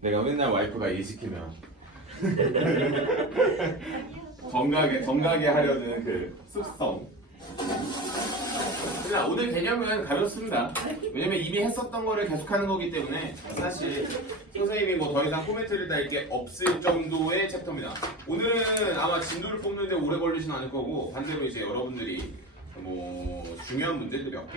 내가 맨날 와이프가 일 시키면 정가게 하려는 그 습성. 그냥 오늘 개념은 가볍습니다. 왜냐면 이미 했었던 거를 계속하는 거기 때문에 사실 선생님이 뭐 더 이상 코멘트를 달 게 없을 정도의 챕터입니다. 오늘은 아마 진도를 뽑는데 오래 걸리진 않을 거고, 반대로 이제 여러분들이 뭐 중요한 문제들 몇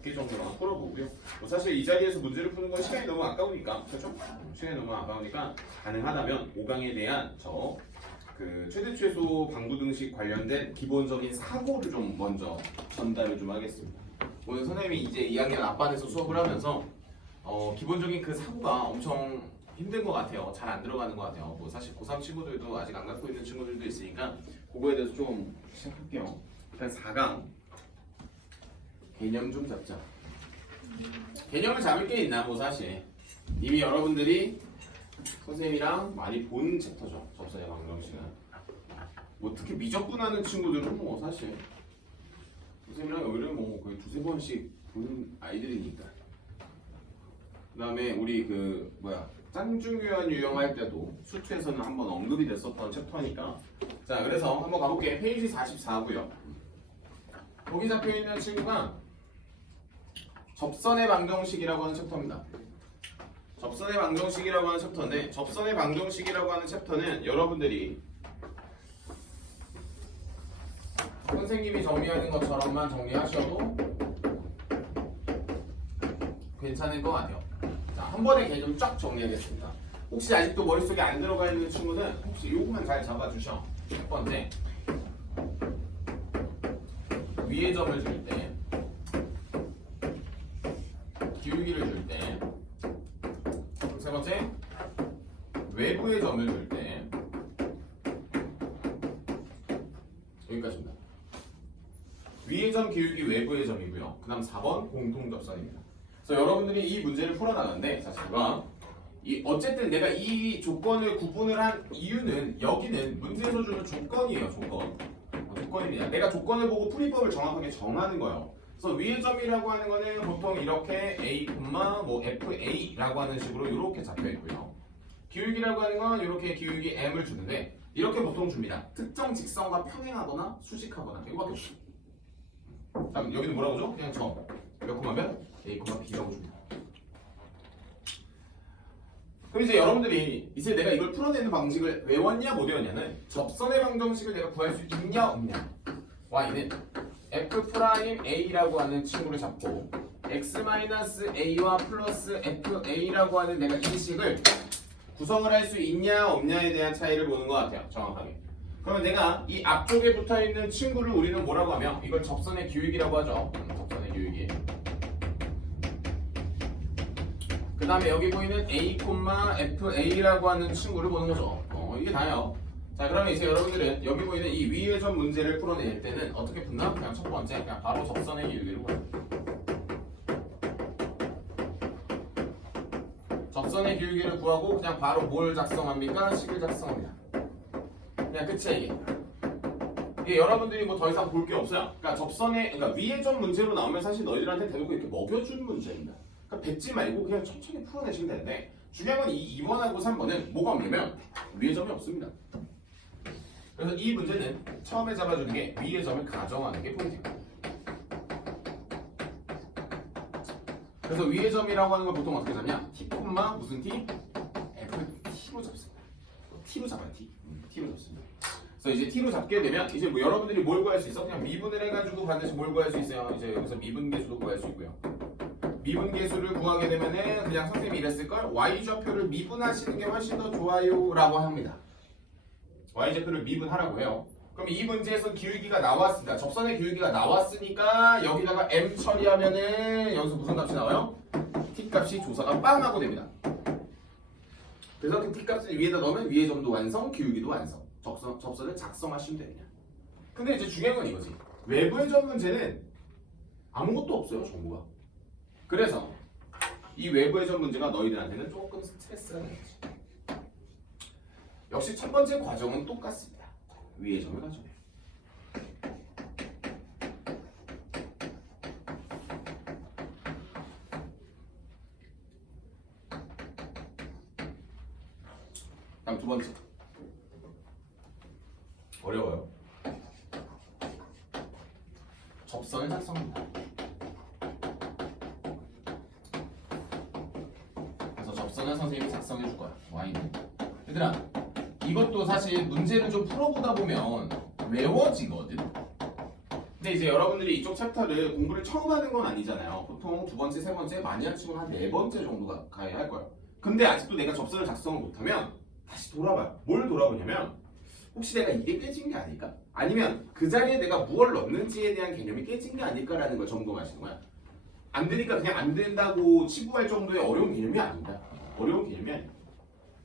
개 정도만 풀어보고요. 뭐 사실 이 자리에서 문제를 푸는 건 시간이 너무 아까우니까, 그렇죠? 시간이 너무 아까우니까 가능하다면 5강에 대한 그 최대 최소 방부 등식 관련된 기본적인 사고를 좀 먼저 전달을 좀 하겠습니다. 오늘 선생님이 이제 2학년 앞반에서 수업을 하면서 기본적인 그 사고가 엄청 힘든 것 같아요. 잘 안 들어가는 것 같아요. 뭐 사실 고3 친구들도 아직 안 갖고 있는 친구들도 있으니까 그거에 대해서 좀 시작할게요. 일단 4강 개념 좀 잡자. 개념을 잡을 게 있나 뭐 사실 이미 여러분들이 선생님이랑 많이 본 챕터죠. 접선의 방정식은. 뭐 특히 미적분하는 친구들은 뭐 사실 선생님이랑 여기를 뭐 거의 두세 번씩 보는 아이들이니까. 그 다음에 우리 짱중요한 유형할 때도 수투에서는 한번 언급이 됐었던 챕터니까. 자, 그래서 한번 가볼게. 페이지 44고요. 거기 잡혀있는 친구가 접선의 방정식이라고 하는 챕터입니다. 접선의 방정식이라고 하는 챕터인데, 접선의 방정식이라고 하는 챕터는 여러분들이 선생님이 정리하는 것처럼만 정리하셔도 괜찮을 것 같아요. 자, 한 번에 개념 쫙 정리하겠습니다. 혹시 아직도 머릿속에 안 들어가 있는 친구는 혹시 요거만 잘 잡아주셔. 첫 번째, 위의 점을 줄 때, 기울기를 줄 때, 세 번째, 외부의 점을 줄 때, 여기까지입니다. 위의 점, 기울기, 외부의 점이고요. 그 다음 4번 공통접선입니다. 그래서 여러분들이 이 문제를 풀어나가는데, 자, 제가 어쨌든 내가 이 조건을 구분을 한 이유는 여기는 문제에서 주는 조건이에요. 조건입니다. 내가 조건을 보고 풀이법을 정확하게 정하는 거예요. 그래서 위의 점이라고 하는 거는 보통 이렇게 A, 뭐 FA라고 하는 식으로 이렇게 잡혀 있고요. 기울기라고 하는 건 이렇게 기울기 M을 주는데 이렇게 보통 줍니다. 특정 직선과 평행하거나 수직하거나 이거밖에 없어요. 자, 여기는 뭐라고 줘? 그냥 점. 몇 콤마면 A, B라고 줍니다. 그럼 이제 여러분들이 이제 내가 이걸 풀어내는 방식을 외웠냐 못 외웠냐는 접선의 방정식을 내가 구할 수 있냐 없냐. Y는 F'A라고 하는 친구를 잡고 X-A와 플러스 FA라고 하는 내가 이 식을 구성을 할 수 있냐 없냐에 대한 차이를 보는 것 같아요. 정확하게. 그러면 내가 이 앞쪽에 붙어있는 친구를 우리는 뭐라고 하면 이걸 접선의 기울기라고 하죠. 접선의 기울기. 그 다음에 여기 보이는 A, FA라고 하는 친구를 보는 거죠. 이게 다예요. 자, 그러면 이제 여러분들은 여기 보이는 이 위의 점 문제를 풀어낼 때는 어떻게 푸나? 그냥 첫 번째, 그냥 바로 접선의 기울기를 구해요. 접선의 기울기를 구하고 그냥 바로 뭘 작성합니까? 식을 작성합니다. 그냥 끝이야 이게. 이게 여러분들이 뭐 더 이상 볼 게 없어요. 그러니까 위의 점 문제로 나오면 사실 너희들한테 대놓고 이렇게 먹여준 문제입니다. 그러니까 뱉지 말고 그냥 천천히 풀어내시면 되는데 중요한 건 이 2번하고 3번은 뭐가 없냐면 위의 점이 없습니다. 그래서 이 문제는 처음에 잡아주는 게 위의 점을 가정하는 게 포인트입니다. 그래서 위의 점이라고 하는 걸 보통 어떻게 잡냐? T, 무슨 T? FT로 잡습니다. T로 잡아요, T로 잡습니다. 그래서 이제 T로 잡게 되면 이제 뭐 여러분들이 뭘 구할 수 있어? 그냥 미분을 해가지고 반드시 뭘 구할 수 있어요? 이제 여기서 미분계수도 구할 수 있고요. 미분계수를 구하게 되면은 그냥 선생님이 이랬을걸? Y좌표를 미분하시는 게 훨씬 더 좋아요 라고 합니다. Y좌표를 미분하라고 해요. 그럼 이 문제에서 기울기가 나왔습니다. 접선의 기울기가 나왔으니까 여기다가 M 처리하면은 여기서 무슨 값이 나와요? T 값이 조사가 빵 하고 됩니다. 그래서 그 T 값을 위에다 넣으면 위의 점도 완성, 기울기도 완성. 접선을 작성하시면 돼요. 근데 이제 중요한 건 이거지. 외부의 점 문제는 아무것도 없어요, 정보가. 그래서 이 외부의 점 문제가 너희들한테는 조금 스트레스가 되지. 역시 첫 번째 과정은 똑같습니다. 위의 점을 가져요. 다음 두 번째. 어려워요. 접선을 작성합니다. 그래서 접선을 선생님이 작성해 줄 거야. y는. 얘들아, 이것도 사실 문제를 좀 풀어보다 보면 외워지거든. 근데 이제 여러분들이 이쪽 챕터를 공부를 처음 하는 건 아니잖아요. 보통 두 번째, 세 번째, 많이 합치면 한 네 번째 정도가 가야 할 거야. 근데 아직도 내가 접선을 작성을 못하면 다시 돌아봐요. 뭘 돌아보냐면 혹시 내가 이게 깨진 게 아닐까? 아니면 그 자리에 내가 무엇을 넣는지에 대한 개념이 깨진 게 아닐까라는 걸 점검하시는 거야. 안 되니까 그냥 안 된다고 치부할 정도의 어려운 개념이 아니다. 어려운 개념이 아니야.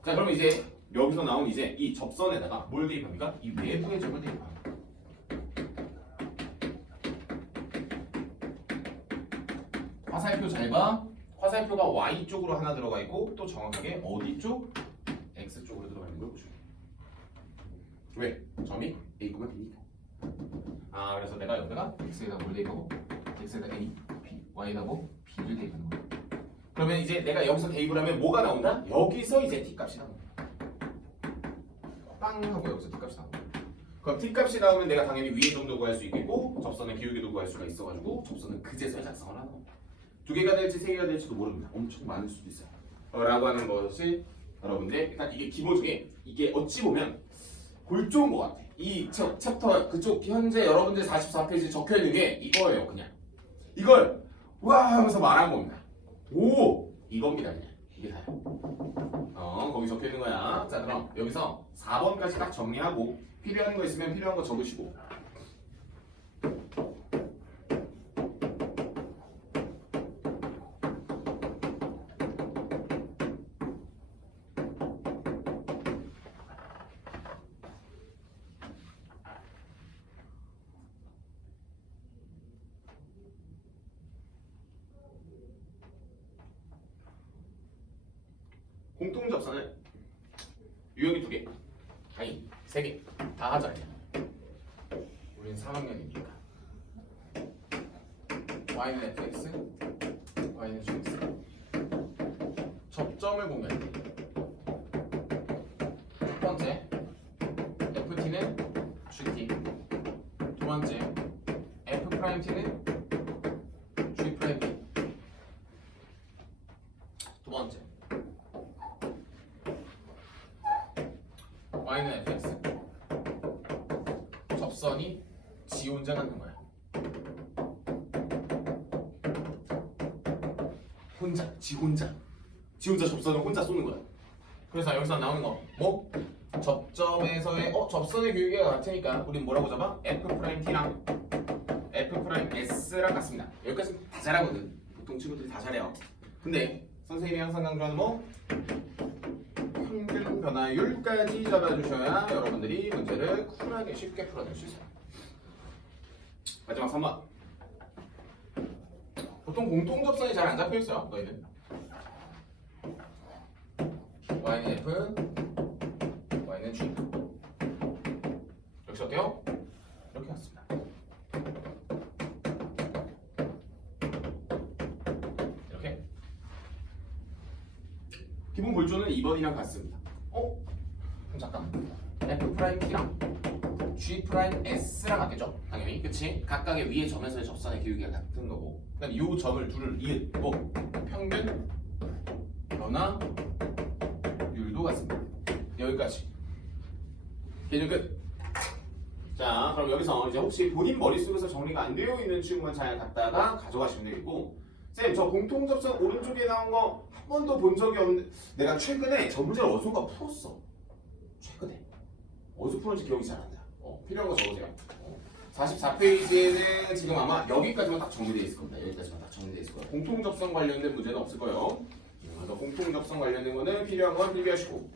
자, 그럼 이제 여기서 나온 이제 이 접선에다가 뭘 대입합니까? 이 외부의 점을 대입합니다. 화살표 잘 봐. 화살표가 Y 쪽으로 하나 들어가 있고 또 정확하게 어디 쪽? X 쪽으로 들어가 있는 걸 보시면 왜? 점이 A, B니까. 아, 그래서 내가 여기다가 X에다 뭘 대입하고 X에다 A, P, Y에다 뭐 B를 대입하는 거야. 그러면 이제 내가 여기서 대입을 하면 뭐가 나온다? 여기서 이제 T 값이 나온다. 빵 하고 여기서 T 값이 나온다. 그럼 T 값이 나오면 내가 당연히 위의 점도 구할 수 있겠고 접선의 기울기도 구할 수가 있어가지고 접선은 그제서야 작성을 하는 거야. 두 개가 될지 세 개가 될지도 모릅니다. 엄청 많을 수도 있어요. 라고 하는 것이 여러분들 일단 이게 기본적인 이게 어찌 보면 골조인 것 같아. 이 챕터 그쪽 현재 여러분들 44페이지에 적혀 있는 게 이거예요. 그냥 이걸 와 하면서 말한 겁니다. 오 이겁니다. 그냥 이게 다야. 거기 적혀 있는 거야. 자 그럼 여기서 4번까지 딱 정리하고 필요한 거 있으면 필요한 거 적으시고. 공통 접선은 유형이 2개, 아니 3개 다 하자. 우리는 3학년이니까 y는 fx, y는 gx. 접점을 보면 첫 번째 ft는 gt, 두 번째 f't는 g'd, 두 번째 y는 fx. 접선이 지 혼자 갖는 거야. 혼자, 지 혼자 접선을 혼자 쏘는 거야. 그래서 여기서 나오는 거 뭐? 접점에서의 접선의 기울기가 같으니까 우린 뭐라고 잡아? f't랑 f's랑 같습니다. 여기까지 다 잘하거든. 보통 친구들이 다 잘해요. 근데 선생님이 항상 강조하는 뭐? 평균 변화율까지 잡아주셔야 여러분들이 문제를 쿨하게 쉽게 풀어낼 수 있어요. 마지막 3번. 보통 공통 접선이 잘 안 잡혀 있어요. 너희는 y는 f, y는 g. 역시 어때요? 이렇게 왔습니다. 이렇게. 기본 골조는 2번이랑 같습니다. 그럼 잠깐. f't랑 g's랑 같겠죠? 당연히. 그치? 각각의 위의 점에서의 접선의 기울기가 같은 거고. 그다음 이 점을 둘을 이은 평균 변화율도 같습니다. 여기까지. 개념 끝. 자, 그럼 여기서 이제 혹시 본인 머릿속에서 정리가 안 되어 있는 친구만 잘 갖다가 가져가시면 되겠고, 쌤, 저 공통 접선 오른쪽에 나온 거 한 번도 본 적이 없는데 내가 최근에 저 문제를 어디선가 풀었어. 최근에. 어디서 풀었는지 기억이 잘 안 나. 필요한 거 적으세요. 44페이지에는 지금 아마 여기까지만 딱 정리되어 있을 겁니다. 여기까지만 딱 정리되어 있을 거예요. 공통 접선 관련된 문제는 없을 거예요. 그래서 공통 접선 관련된 거는 필요한 건 필기하시고.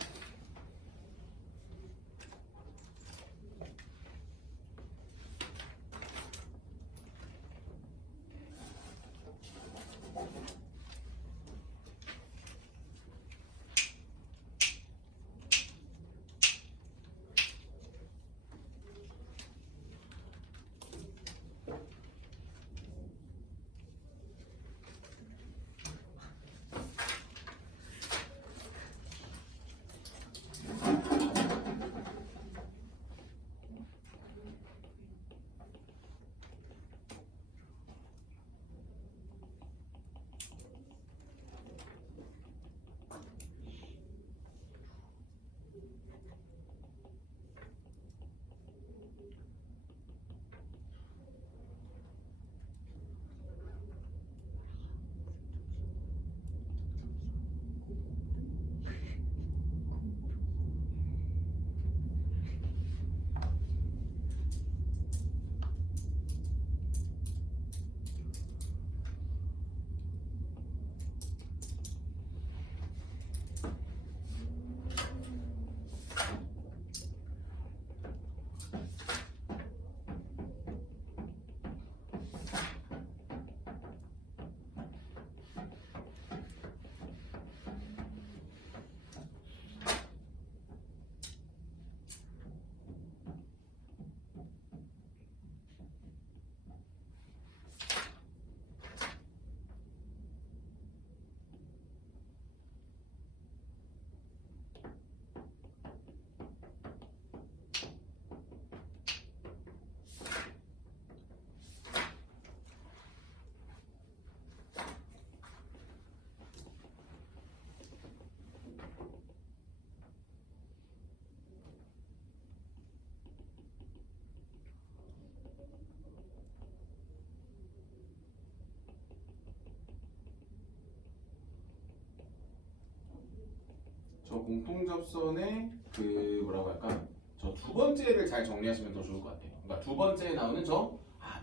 저 공통접선의 그 뭐라고 할까? 저 두 번째를 잘 정리하시면 더 좋을 것 같아요. 그러니까 두 번째에 나오는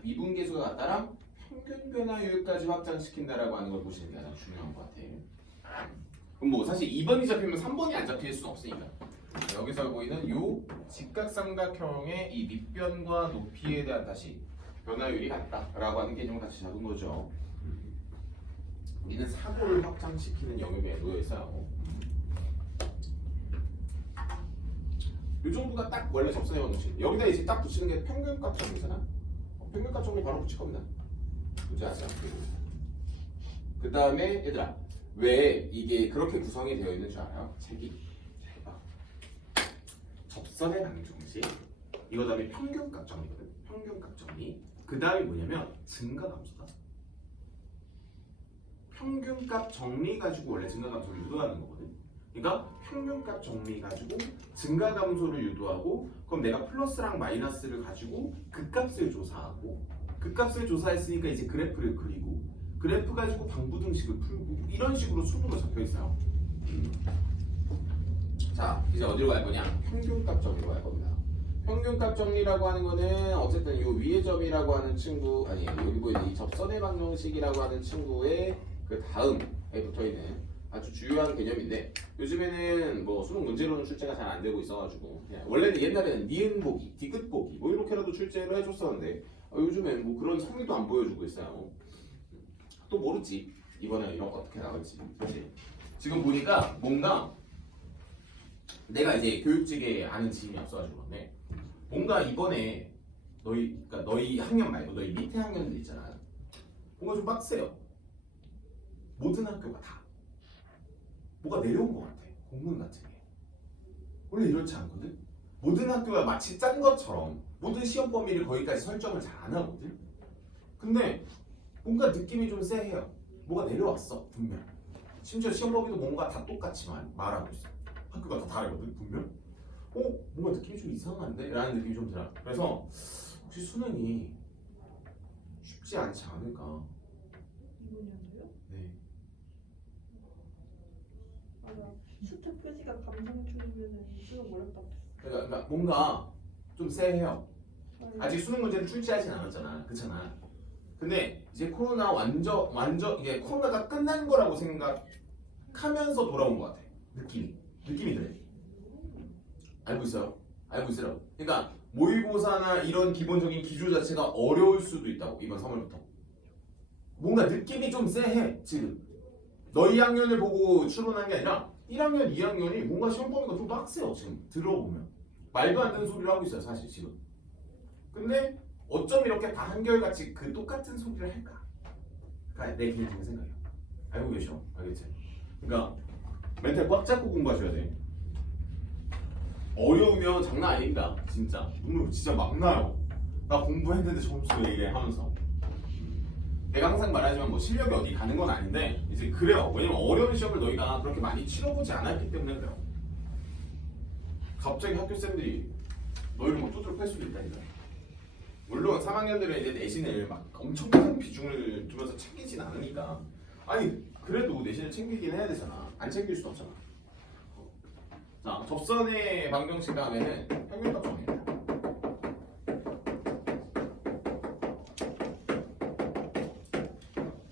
미분계수가 같다랑 평균 변화율까지 확장시킨다라고 하는 걸 보시는 게 가장 중요한 것 같아요. 그럼 뭐 사실 2번이 잡히면 3번이 안 잡힐 수는 없으니까 여기서 보이는 요 직각삼각형의 이 밑변과 높이에 대한 다시 변화율이 같다라고 하는 개념을 같이 잡은 거죠. 우리는 사고를 확장시키는 영역에 놓여 있어요. 이 정도가 딱 원래 접선의 방정식. 여기다 이제 딱 붙이는 게 평균값 정리잖아. 평균값 정리 바로 붙일 겁니다. 문제하지 않고. 그 다음에 얘들아, 왜 이게 그렇게 구성이 되어 있는 줄 알아요? 책이. 접선의 방정식. 이거 다음에 평균값 정리거든. 평균값 정리. 그 다음이 뭐냐면 증가감수다. 평균값 정리 가지고 원래 증가감소를 유도하는 거거든. 그러니까 평균값 정리 가지고 증가감소를 유도하고 그럼 내가 플러스랑 마이너스를 가지고 그 값을 조사하고 그 값을 조사했으니까 이제 그래프를 그리고 그래프 가지고 방부등식을 풀고 이런 식으로 순으로 잡혀 있어요. 자, 이제 어디로 갈 거냐? 평균값 정리로 갈 겁니다. 평균값 정리라고 하는 거는 어쨌든 이 위의 점이라고 하는 친구 아니 여기 보이는 이 접선의 방정식이라고 하는 친구의 그 다음에 붙어있는 아주 주요한 개념인데 요즘에는 뭐 수능 문제로는 출제가 잘 안 되고 있어가지고 원래는 옛날에는 니은 보기, 디귿 보기 뭐 이렇게라도 출제를 해줬었는데 요즘엔 뭐 그런 성의도 안 보여주고 있어요. 또 모르지 이번에 이런 거 어떻게 나올지. 사실 지금 보니까 뭔가 내가 이제 교육직에 아는 지인이 없어가지고 그런데 뭔가 이번에 그러니까 너희 학년 말고 너희 밑에 학년들 있잖아. 뭔가 좀 빡세요. 모든 학교가 다 뭐가 내려온 것 같아. 공문 같은 게 원래 이렇지 않거든. 모든 학교가 마치 짠 것처럼 모든 시험 범위를 거기까지 설정을 잘 안 하거든. 근데 뭔가 느낌이 좀 쎄해요. 뭐가 내려왔어 분명. 심지어 시험 범위도 뭔가 다 똑같지만 말하고 있어. 학교가 다 다르거든 분명. 뭔가 느낌이 좀 이상한데? 라는 느낌이 좀 들어. 그래서 혹시 수능이 쉽지 않지 않을까. 이번 연도요? 네. 맞아. 수특 표지가 감성 출이면은 수능 어렵다. 그러니까 뭔가 좀 쎄해요. 아직 수능 문제를 출제하진 않았잖아. 그렇잖아. 근데 이제 코로나 완전 이게 코로나가 끝난 거라고 생각하면서 돌아온 것 같아. 느낌이 그래. 알고 있어요? 알고 있어요. 그러니까 모의고사나 이런 기본적인 기조 자체가 어려울 수도 있다고. 이번 3월부터 뭔가 느낌이 좀 쎄해. 지금 너희 학년을 보고 추론한 게 아니라 1학년, 2학년이 뭔가 시험 범위가 좀 빡세요. 지금 들어보면 말도 안 되는 소리를 하고 있어요. 사실 지금. 근데 어쩜 이렇게 다 한결같이 그 똑같은 소리를 할까? 그러니까 내 개인적인 생각이야. 알고 계셔? 알겠지? 그러니까 멘탈 꽉 잡고 공부하셔야 돼. 어려우면 장난 아닙니다. 진짜 눈물 진짜 막 나요. 나 공부했는데 점수 왜 이래 하면서. 내가 항상 말하지만 뭐 실력이 어디 가는 건 아닌데 이제 그래요. 왜냐면 어려운 시험을 너희가 그렇게 많이 치러보지 않았기 때문에 그래요. 갑자기 학교쌤들이 너희를 뭐 두드러 팰 수도 있다니까. 물론 3학년들은 이제 내신을 막 엄청 큰 비중을 두면서 챙기진 않으니까. 아니 그래도 내신을 챙기긴 해야 되잖아. 안 챙길 수도 없잖아. 자, 접선의 방정식 다음에는 평균값 정리입니다.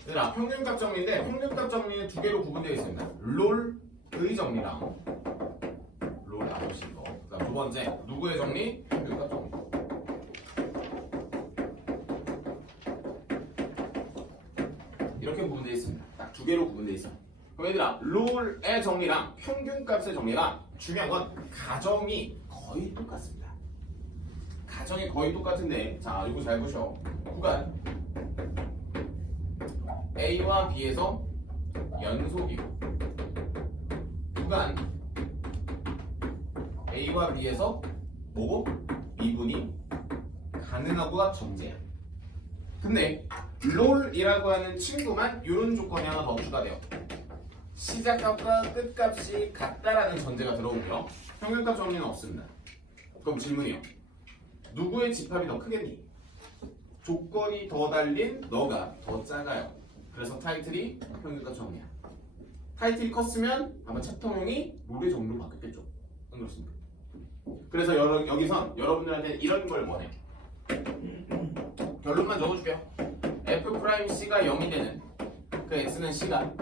얘들아, 평균값 정리인데 평균값 정리는 두 개로 구분되어 있습니다. 롤의 정리랑 롤 나누신 거. 그다음 두 번째 누구의 정리? 평균값 정리. 이렇게 구분되어 있습니다. 딱 두 개로 구분되어 있어. 그럼 얘들아, 롤의 정리랑 평균값의 정리랑 중요한 건 가정이 거의 똑같습니다. 가정이 거의 똑같은데, 자, 이거 잘 보셔. 구간 A와 B에서 연속이고, 구간 A와 B에서 뭐고? 미분이 가능하고가 전제야. 근데 롤이라고 하는 친구만 이런 조건이 하나 더 추가돼요. 시작값과 끝값이 같다라는 전제가 들어오고요. 평균값 정리는 없습니다. 그럼 질문이요. 누구의 집합이 더 크겠니? 조건이 더 달린 너가 더 작아요. 그래서 타이틀이 평균값 정리야. 타이틀이 컸으면 아마 챕터명이 롤의 정리로 바뀌었겠죠. 안 그렇습니까? 그래서 여기선 여러분들한테 이런 걸 원해. 결론만 적어줄게요. F'C가 0이 되는 그 X는 시간,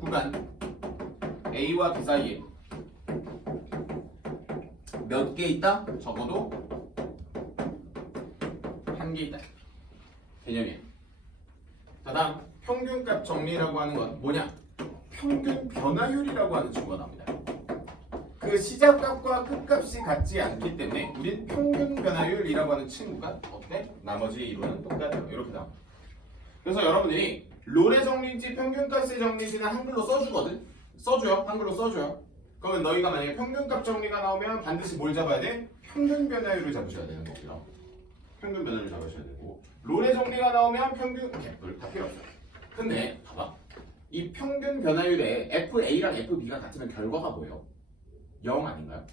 구간 A와 B 사이에 몇 개 있다? 적어도 한 개 있다. 개념이에요. 자, 다음 평균값 정리라고 하는 건 뭐냐? 평균 변화율이라고 하는 친구가 나옵니다. 그 시작값과 끝값이 같지 않기 때문에 우린 평균 변화율이라고 하는 친구가 어때? 나머지 이론은 똑같아요. 이렇게 나와. 그래서 여러분들이 롤의 정리인지 평균값의 정리인지는 한글로 써주거든. 써줘요. 한글로 써줘요. 그러면 너희가 만약에 평균값 정리가 나오면 반드시 뭘 잡아야 돼? 평균 변화율을 잡으셔야 되는 거고요. 평균 변화율을 잡으셔야 되고 롤의 정리가 나오면 평균 갭을 다 필요 없어요. 근데 봐봐. 이 평균 변화율에 FA랑 FB가 같으면 결과가 뭐예요? 0 아닌가요?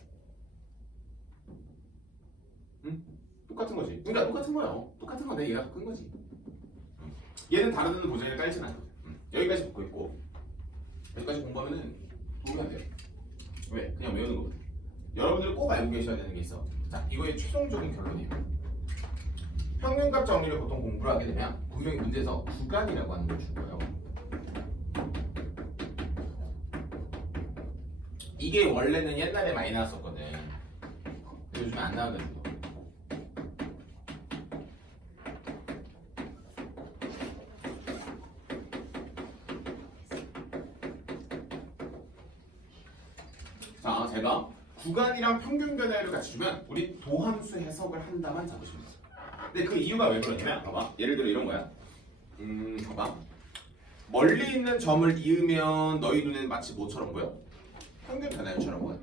응? 똑같은 거지. 그러니까 똑같은 거예요. 똑같은 건데 얘가 큰 거지. 얘는 다른 데는 보정을 깔진 않거든. 여기까지 붙고 있고 여기까지 공부하면은 도움이 안 돼요. 왜? 그냥 외우는 거거든. 여러분들이 꼭 알고 계셔야 되는 게 있어. 자, 이거의 최종적인 결론이에요. 평균값 정리를 보통 공부를 하게 되면 분명히 문제에서 구간이라고 하는 걸 줄 거예요. 이게 원래는 옛날에 많이 나왔었거든. 요즘 안 나오거든. 자, 제가 구간이랑 평균 변화율을 같이 주면 우리 도함수 해석을 한다만 잡으시면 돼요. 근데 그 이유가 왜 그러냐면 봐봐. 예를 들어 이런 거야. 봐봐. 멀리 있는 점을 이으면 너희 눈에는 마치 뭐처럼 보여? 평균 변화율처럼 보여.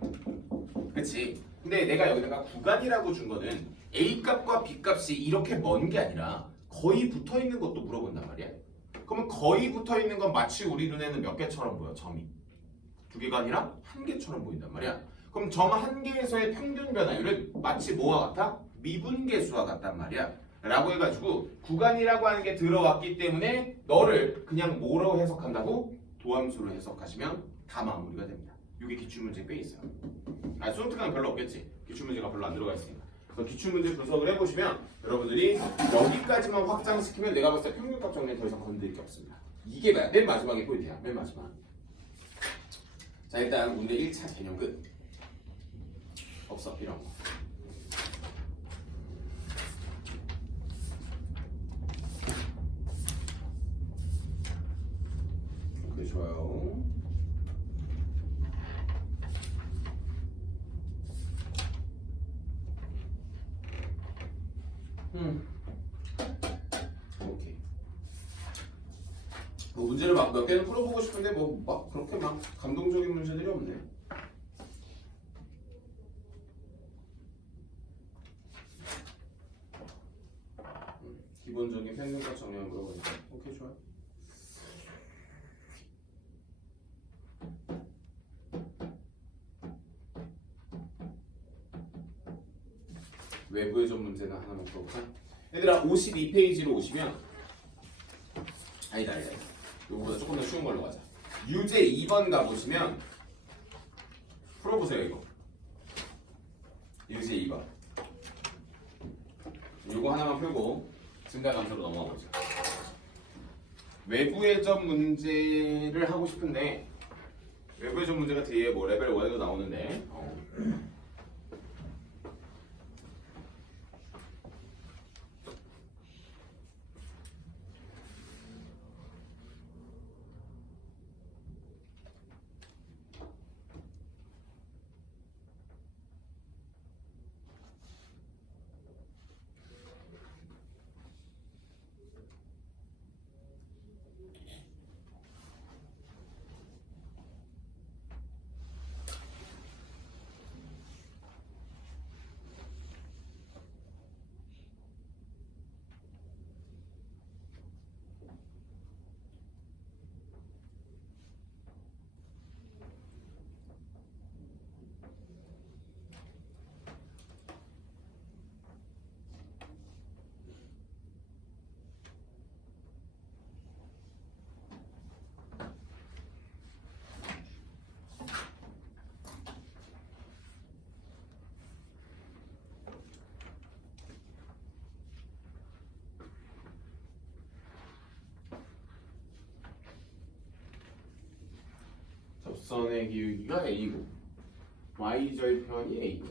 그치? 근데 내가 여기다가 구간이라고 준 거는 A 값과 B 값이 이렇게 먼 게 아니라 거의 붙어 있는 것도 물어본단 말이야. 그러면 거의 붙어 있는 건 마치 우리 눈에는 몇 개처럼 보여? 점이. 두 개가 아니라 한 개처럼 보인단 말이야. 그럼 점 한 개에서의 평균 변화율은 마치 뭐와 같아? 미분계수와 같단 말이야. 라고 해가지고 구간이라고 하는 게 들어왔기 때문에 너를 그냥 뭐로 해석한다고? 도함수로 해석하시면 다 마무리가 됩니다. 이게 기출문제 꽤 있어요. 수능특강은 별로 없겠지. 기출문제가 별로 안 들어가 있으니까. 그래서 기출문제 분석을 해보시면 여러분들이 여기까지만 확장시키면 내가 봤을 때 평균값 정리에 더 이상 건드릴 게 없습니다. 이게 맨 마지막에 포인트야. 맨 마지막. 자, 일단 문제 1차 개념 끝. 없어 이런 거. 오케이, 좋아요. 오케이. 뭐 문제를 막 몇 개는 풀어보고 싶은데 뭐 막 그렇게 막 감동적인 문제들이 없네. 기본적인 평균값 정리를 물어보니까 오케이, 좋아요. 외부의 점 문제는 하나만 풀어볼까? 얘들아 52페이지로 오시면 아니다. 이거보다 조금 더 쉬운 걸로 가자. 유제 2번 가보시면 풀어보세요. 이거 유제 2번 이거 하나만 풀고 증가감소로 넘어가 보자. 외부의 점 문제를 하고 싶은데 외부의 점 문제가 뒤에 뭐 레벨 1에도 나오는데 접선의 기울기가 a고 y절편이 a.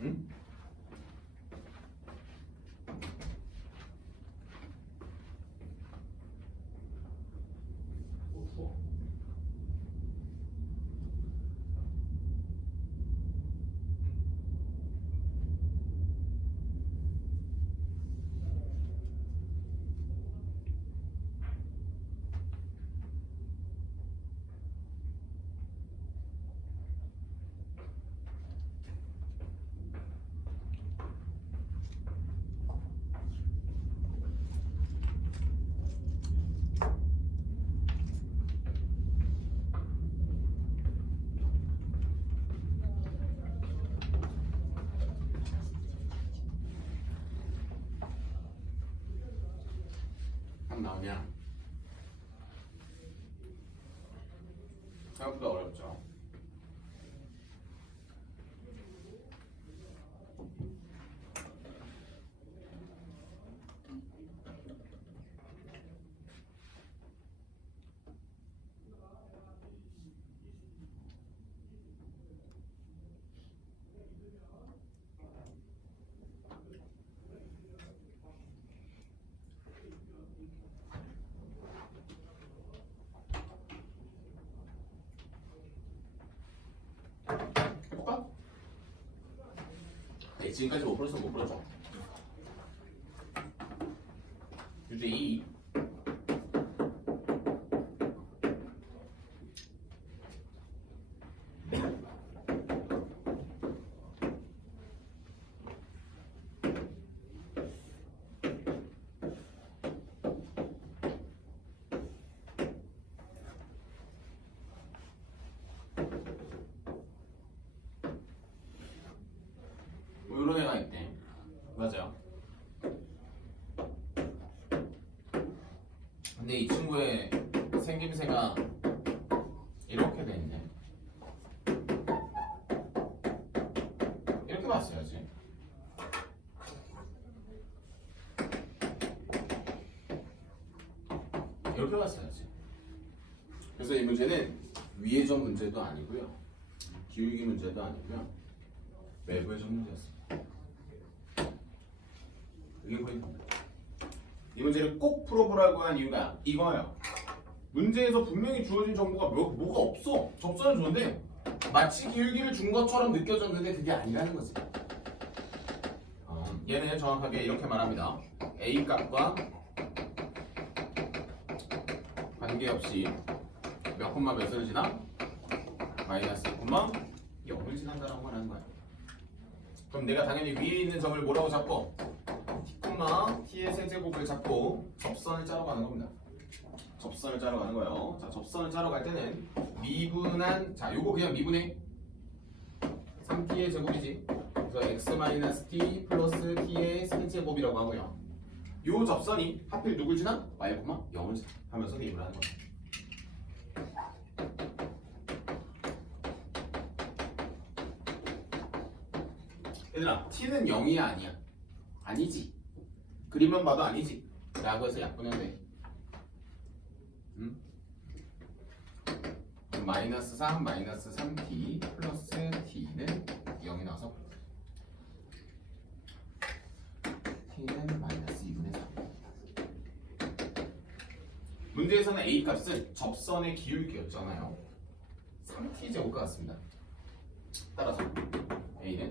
응? 나오냐? 생각보다 어렵죠. 해볼까? 네, 지금까지 못 풀었어, 못 풀었죠. 주제 2. 뭐 이런 애가 있대. 맞아요. 근데 이 친구의 생김새가 이렇게 돼 있네. 이렇게 봤어야지. 이렇게 봤어야지. 그래서 이 문제는 위의 점 문제도 아니고요, 기울기 문제도 아니고요, 외부의 점 문제였습니다. 이게 포인트입니다. 이 문제를 꼭 풀어보라고 한 이유가 이거예요. 문제에서 분명히 주어진 정보가 뭐가 없어. 접선을 주는데 마치 기울기를 준 것처럼 느껴졌는데 그게 아니라는 거지. 얘는 정확하게 이렇게 말합니다. A 값과 관계없이 몇 콤마 몇을 지나? 마이너스 1콤마 0을 지난다라고 말하는 거야. 그럼 내가 당연히 위에 있는 점을 뭐라고 잡고? t의 세제곱을 잡고 접선을 짜러 가는 겁니다. 접선을 짜러 가는 거예요. 자, 접선을 짜러 갈 때는 미분한, 자, 요거 그냥 미분해. 3t의 제곱이지. 그래서 x-t 플러스 t의 세제곱이라고 하고요. 요 접선이 하필 누굴 지나? y, 0을 지나 하면서 대입을 하는 거예요. 얘들아, t는 0이야 아니야? 아니지. 그림만 봐도 아니지. 라고 해서 약분해도 돼. 마이너스 3, 마이너스 3t 플러스 t는 0이 나와서 t는 마이너스 2분의 3. 문제에서는 a 값은 접선의 기울기였잖아요. 3t 제곱과 같습니다. 따라서 a는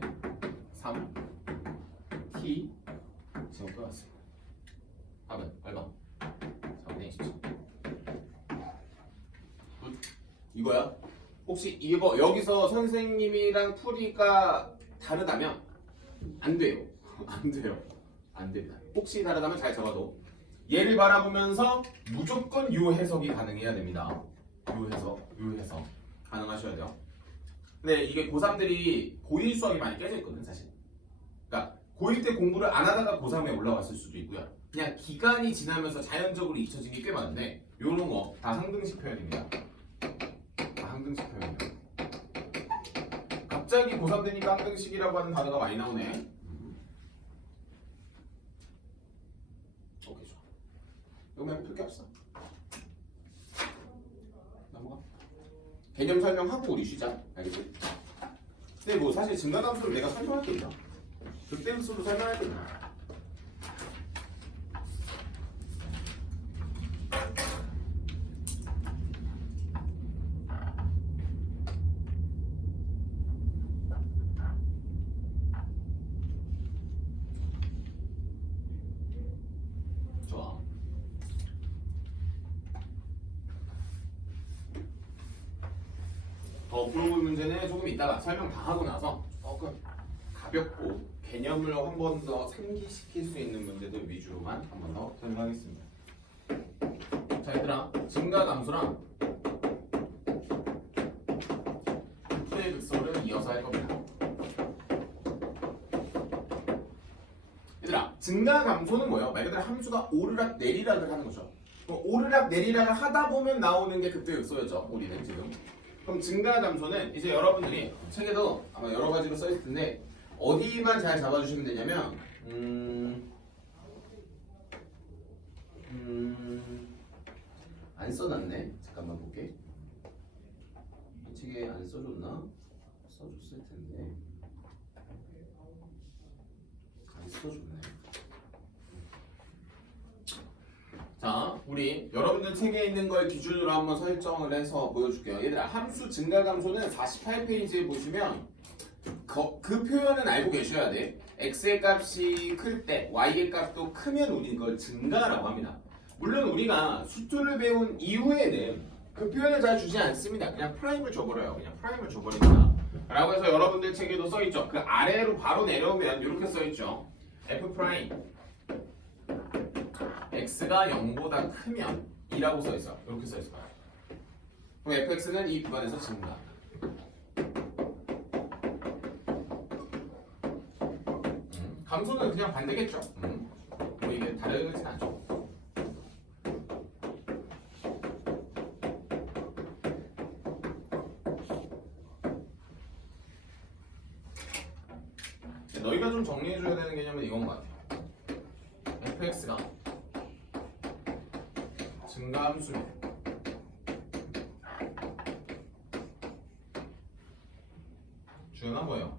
3t 제곱과 같습니다. 답은 얼마? 4분의 27. 이거야? 혹시 이거 여기서 선생님이랑 풀이가 다르다면 안 돼요. 안 돼요. 안 됩니다. 혹시 다르다면 잘 적어도 얘를 바라보면서 무조건 요 해석이 가능해야 됩니다. 요 해석 가능하셔야 돼요. 근데 이게 고3들이 고1 수학이 많이 깨져 있거든 사실. 그러니까 고1 때 공부를 안 하다가 고3에 올라왔을 수도 있고요. 그냥 기간이 지나면서 자연적으로 잊혀진 게 꽤 많은데 요런 거 다 항등식 표현입니다. 다 항등식 표현이에요. 갑자기 고3 되니까 항등식이라고 하는 단어가 많이 나오네. 오케이. 이거 말고 풀 게 없어. 넘어가. 개념 설명하고 우리 쉬자. 알겠지? 근데 뭐 사실 증가함수를 내가 설명할 게 있나? 극대 흡수로 설명할 게 있나? 좋아. 더 풀어볼 문제는 조금 이따가 설명 다 하고 나서 조금 가볍고 개념을 한 번 더 상기시킬 수 있는 문제들 위주로만 한 번 더 설명하겠습니다. 자 얘들아, 증가함수랑 수의 극소를 이어서 할 겁니다. 얘들아, 증가감소는 뭐예요? 말 그대로 함수가 오르락 내리락을 하는 거죠. 그럼 오르락 내리락을 하다 보면 나오는 게 그때 극소였죠. 우리는 지금. 그럼 증가감소는 이제 여러분들이 책에도 아마 여러 가지로 써있을 텐데 어디만 잘 잡아주시면 되냐면 안 써놨네. 잠깐만 볼게. 이 책에 안 써줬나? 써줬을 텐데 안 써줬네. 자, 우리 여러분들 책에 있는 걸 기준으로 한번 설정을 해서 보여줄게요. 얘들아, 함수 증가감소는 48페이지에 보시면 그 표현은 알고 계셔야 돼. x의 값이 클 때 y의 값도 크면 우리 이걸 증가라고 합니다. 물론 우리가 수투를 배운 이후에는 그 표현을 잘 주지 않습니다. 그냥 프라임을 줘버려요. 그냥 프라임을 줘버립니다. 라고 해서 여러분들 책에도 써있죠. 그 아래로 바로 내려오면 이렇게 써있죠. f 프라임 x가 0보다 크면 2라고 써있어요. 이렇게 써있어요. 그럼 fx는 이 구간에서 증가. 감소는 그냥 반대겠죠. 뭐 이게 다르진 않죠. 너희가 좀 정리해줘야 되는 개념은 이건 것 같아. fx가 증가함수면 주연아 뭐예요?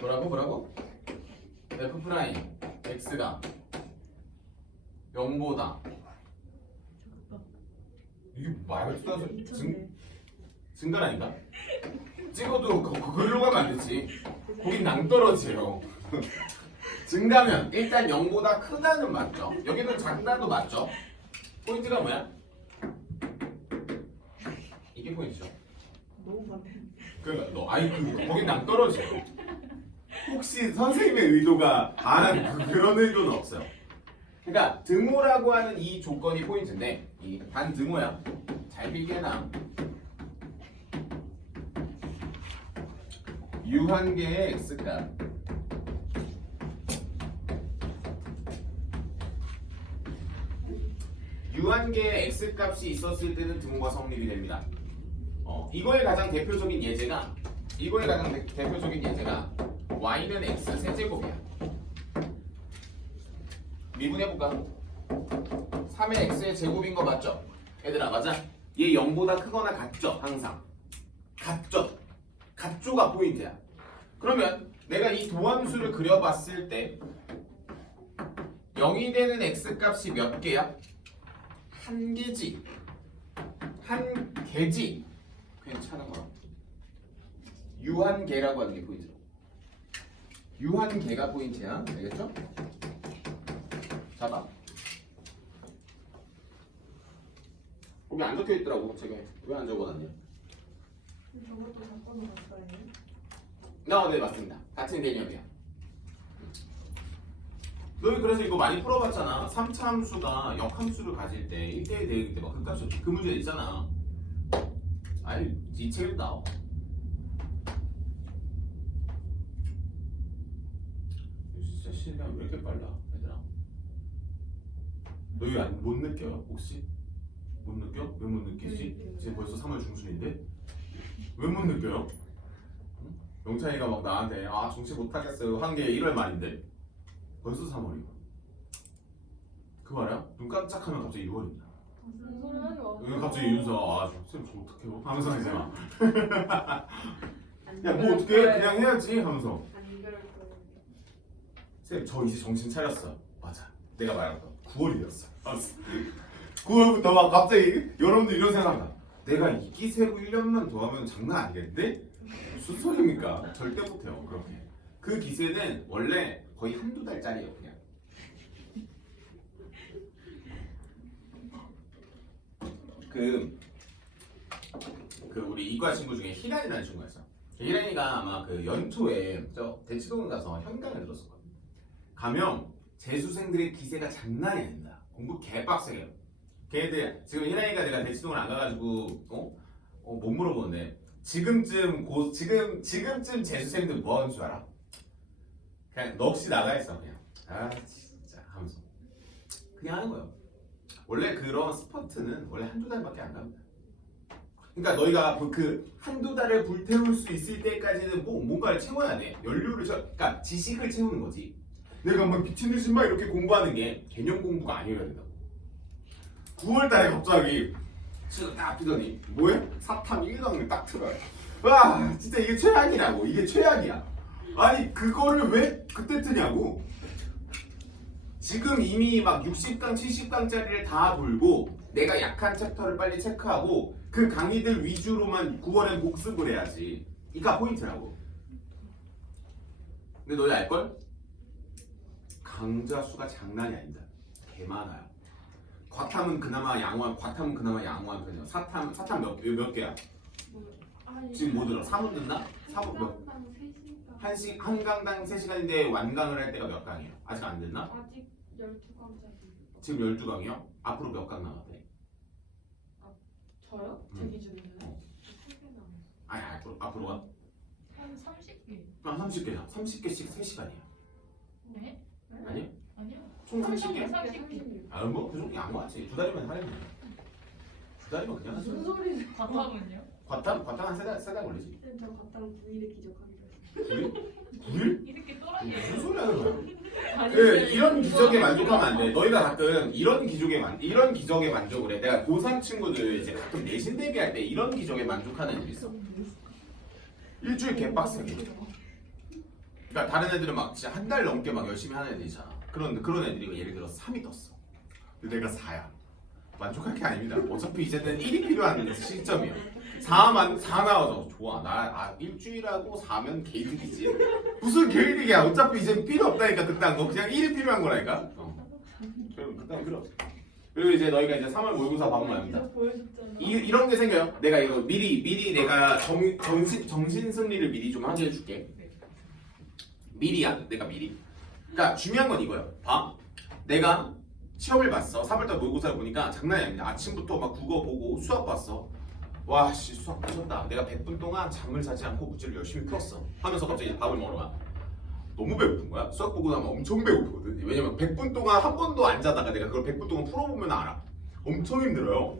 뭐라고? f 프라임 x가 0보다 이게 말도 안 돼. 증가라니까? 찍어도 그걸로 가면 안 되지. 거긴 낭떠러지예요. 증가면 일단 0보다 크다는 맞죠? 여기는 작다도 맞죠? 포인트가 뭐야? 이게 포인트죠. 너무 많네. 그러니까 거긴 낭떠러지예요. 혹시 선생님의 의도가 그런 의도는 없어요. 그러니까 등호라고 하는 이 조건이 포인트인데 이 반등호야. 잘 필기해놔. 유한계의 x값 유한계의 x값이 있었을 때는 등호가 성립이 됩니다. 이거의 가장 대표적인 예제가 y는 x 세제곱이야. 미분해볼까? 3의 x의 제곱인 거 맞죠? 얘들아 맞아? 얘 0보다 크거나 같죠? 항상 같죠가 포인트야. 그러면 내가 이 도함수를 그려봤을 때 0이 되는 x값이 몇 개야? 한 개지. 한 개지. 괜찮은 거야. 유한계라고 하는 게 포인트야. 유한계가 포인트야. 알겠죠? 잡아. 거기 안 적혀 있더라고 책에. 왜 안 적어놨냐? 저것도 바꿔놓은 거예요? 네 맞습니다. 같은 개념이야. 너희 그래서 이거 많이 풀어봤잖아. 3차 함수가 역함수를 가질 때 1대1 대응일 때 막 극값이 그 문제 있잖아. 아니 이 책에도 나와. 진짜 시간 왜 이렇게 빨라 얘들아? 너희 못 느껴요 혹시? 못 느껴? 왜 못 느끼지? 지금 벌써 3월 중순인데? 왜 못 느껴요? 영찬이가 막 나한테 아 정치 못하겠어요 한 게 1월 말인데 벌써 3월이야. 그거 알아? 눈 깜짝하면 갑자기 6월입니다. 무슨 소리 하지 마. 왜 갑자기 윤서 아 쌤 저 어떡해요? 하면서 이제 막 안 야 뭐 그럴 어떻게 거예요. 그냥 해야지 하면서 안 그럴 거예요. 쌤 저 이제 정신 차렸어. 맞아 내가 말한 거 9월이었어. 9월부터 막 갑자기 여러분들 이런 생각한다. 내가 이 기세로 1년만 더 하면 장난 아니겠는데? 무슨 소리입니까? 절대 못해요 그렇게. 그 기세는 원래 거의 한두 달짜리예요 그냥. 그 우리 이과 친구 중에 희란이라는 친구가 있어. 희란이가 아마 그 연초에 저 대치동 가서 현강을 들었었거든. 가면 재수생들의 기세가 장난이 아닙니다. 공부 개빡세게요. 걔네들 지금 희란이가 내가 대치동을 안 가가지고 못 물어보는데 지금쯤 재수생들 뭐 하는 줄 알아? 그냥 넋이 나가 있어 그냥. 아 진짜 하면서 그냥 하는 거예요. 원래 그런 스퍼트는 원래 한두 달밖에 안 갑니다. 그러니까 너희가 그 한두 달을 불태울 수 있을 때까지는 뭔가를 채워야 돼. 연료를 그러니까 지식을 채우는 거지. 내가 막 미친 듯이 막 이렇게 공부하는 게 개념 공부가 아니어야 된다고. 9월 달에 갑자기 시간 딱 뜨더니 뭐해? 사탐 1강을 딱 틀어요. 와 진짜 이게 최악이라고. 이게 최악이야. 아니 그거를 왜 그때 뜨냐고. 지금 이미 막 60강, 70강짜리를 다 돌고 내가 약한 챕터를 빨리 체크하고 그 강의들 위주로만 9월엔 복습을 해야지. 이가 포인트라고. 근데 너희 알걸? 강좌 수가 장난이 아니다. 개 많아요. 과탐은 그나마 양호한 편이야. 사탐 몇 개야? 지금 뭐 들어? 3분 듣나? 4분 몇? 한 강당 3시간인데 완강을 할 때가 몇 강이에요? 아직 안 됐나? 아직 12강짜리. 지금 12강이요? 앞으로 몇 강 남았대? 저요? 제 기준으로요? 3개 남았어요. 아니 앞으로가? 한 30개. 한 30개야. 30개씩 3시간이야. 네? 아니? 아니요. 총 30개? 30개. 아 뭐 그 정도 양호하지. 2달이면 하려면. 2달이면 그냥 하지. 무슨 소리세요? 과탐은요? 과탐 한 3달 걸리지. 저 갔다가 9일에 기적하기로 9일? 9일? 이렇게 무슨 또라이예요. 소리 하는 거야? 했어요. 이런 기적에 만족하면 안 돼. 너희가 가끔 이런 기적에 만족을 해. 내가 고3 친구들 이제 가끔 내신 대비할 때 이런 기적에 만족하는 애들이 있어. 일주일 개빡세게. 그러니까 다른 애들은 막 진짜 한 달 넘게 막 열심히 하는 애들 있잖아. 그런 애들이 예를 들어 3이 떴어. 근데 내가 4야. 만족할 게 아닙니다. 어차피 이제는 1이 필요한 시점이야. 4 나와서 좋아. 나 일주일하고 4면 개이득이지. 무슨 개이득이야. 어차피 이제 필요 없다니까 그딴 거. 그냥 1이 필요한 거라니까. 그럼 그딴 거 필요 없어. 그리고 이제 너희가 이제 3월 모의고사 받으면 합니다. 보여줬잖아. 이런 게 생겨요. 내가 이거 미리 내가 정신 승리를 미리 좀 하게 해줄게. 내가 미리. 그러니까 중요한 건 이거예요. 봐. 내가 시험을 봤어. 3월달 모의고사를 보니까 장난이 아닙니다. 아침부터 막 국어 보고 수학 봤어. 와, 씨 수학 미쳤다. 내가 100분 동안 잠을 자지 않고 문제를 열심히 풀었어. 하면서 갑자기 밥을 먹으러 가. 너무 배고픈 거야. 수학 보고 나면 엄청 배고프거든. 왜냐면 100분 동안 한 번도 안 자다가 내가 그걸 100분 동안 풀어보면 알아. 엄청 힘들어요.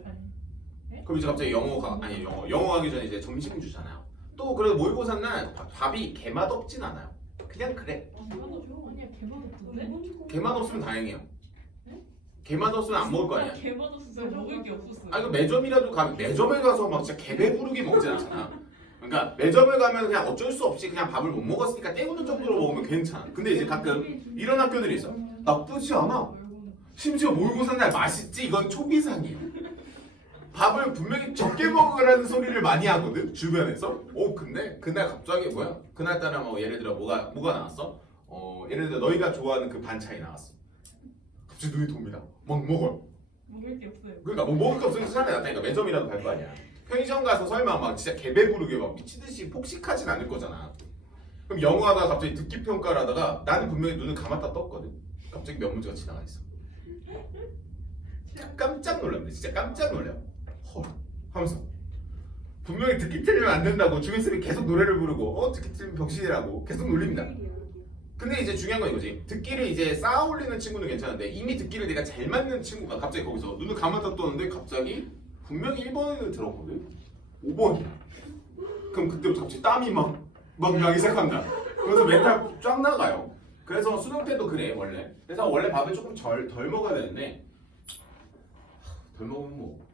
그럼 이제 갑자기 영어 가기 전에 이제 점심 주잖아요. 또 그래도 모의고사 날 밥이 개맛 없진 않아요. 그냥 그래. 아니야, 개맛 없던데? 개맛 없으면 다행이에요. 개맛 없으면 안 먹을 거 아니야. 개맛 없어서 먹을 게 없었어요. 아 이거 매점이라도 가면 매점에 가서 막 진짜 개배부르게 먹진 않잖아. 그러니까 매점에 가면 그냥 어쩔 수 없이 그냥 밥을 못 먹었으니까 때우는 정도로 먹으면 괜찮아. 근데 이제 가끔 이런 학교들이 있어. 나쁘지 않아. 심지어 모의고사 날 맛있지. 이건 초비상이에요. 밥을 분명히 적게 먹으라는 소리를 많이 하거든 주변에서. 근데 그날 갑자기 뭐야? 그날따라 뭐 예를 들어 뭐가 나왔어? 예를 들어 너희가 좋아하는 그 반찬이 나왔어. 갑자기 눈이 돕니다. 막 먹어요. 먹을 게 없어요. 그러니까 뭐 먹을 게 없으니까 차라리 낫다니까. 매점이라도 갈 거 아니야. 편의점 가서 설마 막 진짜 개배부르게 막 미치듯이 폭식하진 않을 거잖아. 그럼 영어 하다가 갑자기 듣기 평가를 하다가 나는 분명히 눈을 감았다 떴거든. 갑자기 몇 문제가 지나가 있어. 깜짝 놀랍니다. 진짜 깜짝 놀래요. 헐 하면서 분명히 듣기 틀리면 안 된다고 주변 사람이 계속 노래를 부르고 듣기 틀리면 병신이라고 계속 놀립니다. 근데 이제 중요한 건 이거지. 듣기를 이제 쌓아 올리는 친구는 괜찮은데 이미 듣기를 내가 잘 맞는 친구가 갑자기 거기서 눈을 감았다 떴는데 갑자기 분명히 1번을 들었거든. 5번이야. 그럼 그때부터 갑자기 땀이 막 막 나기 시작한다. 그래서 멘탈 쫙 나가요. 그래서 수능 때도 그래 원래. 그래서 원래 밥을 조금 덜 먹어야 되는데 덜 먹으면 뭐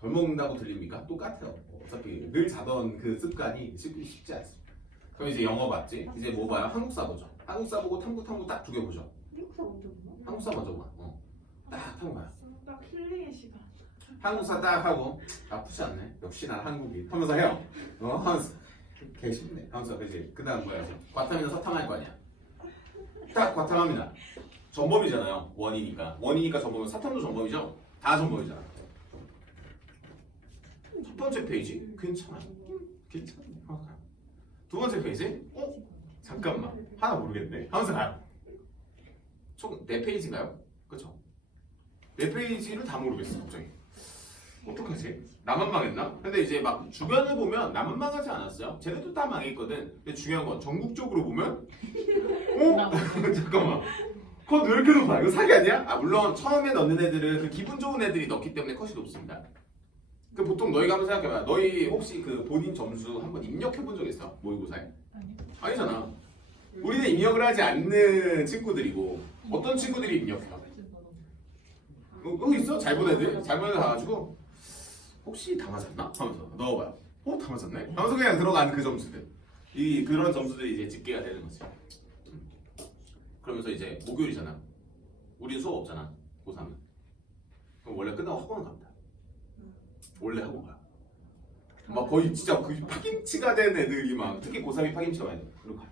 덜 먹는다고 들립니까? 똑같아요. 어차피 늘 자던 그 습관이 쉽지 않습니다. 그럼 이제 영어 봤지? 이제 뭐 봐요? 한국사 보죠. 한국사 보고 탐구 딱 두 개 보죠. 한국사 먼저 보나? 한국사 먼저 봐. 딱 탐구 봐요. 딱 힐링의 시간. 한국사 딱 하고 나쁘지 않네. 역시 난 한국인 하면서 해요. 하면서 개 쉽네. 하면서 그지. 그다음 뭐야? 과탐이나 서탐할 거 아니야. 딱 과탐합니다. 전범이잖아요. 원이니까 전범은 사탐도 전범이죠. 다 전범이잖아. 첫 번째 페이지 괜찮아요. 괜찮네. 두 번째 페이지 잠깐만 하나 모르겠네. 하면서 가요. 총 4페이지인가요? 그렇죠? 4페이지를 다 모르겠어 갑자기. 어떡하지? 나만 망했나? 근데 이제 막 주변을 보면 나만 망하지 않았어요. 쟤네도 다 망했거든. 근데 중요한 건 전국적으로 보면 잠깐만 컷 왜 이렇게 높아? 이거 사기 아니야? 물론 처음에 넣는 애들은 그 기분 좋은 애들이 넣기 때문에 컷이 높습니다. 그 보통 너희가 한번 생각해봐. 너희 혹시 그 본인 점수 한번 입력해 본 적 있어? 모의고사에? 아니요. 아니잖아. 우리는 입력을 하지 않는 친구들이고 어떤 친구들이 입력해요? 있어? 잘 본 애들? 잘 본 애들 가가지고 혹시 다 맞았나? 하면서 넣어봐요. 다 맞았네? 하면서 그냥 들어가는 그 점수들. 그런 점수들이 이제 집계가 되는 거지. 그러면서 이제 목요일이잖아. 우리는 수업 없잖아. 고3은. 그럼 원래 끝나고 학원 갑니다. 원래 학원 가요. 막 거의 진짜 그 파김치가 된 애들이 막 특히 고3이 파김치가 많이 돼. 그리고 가요.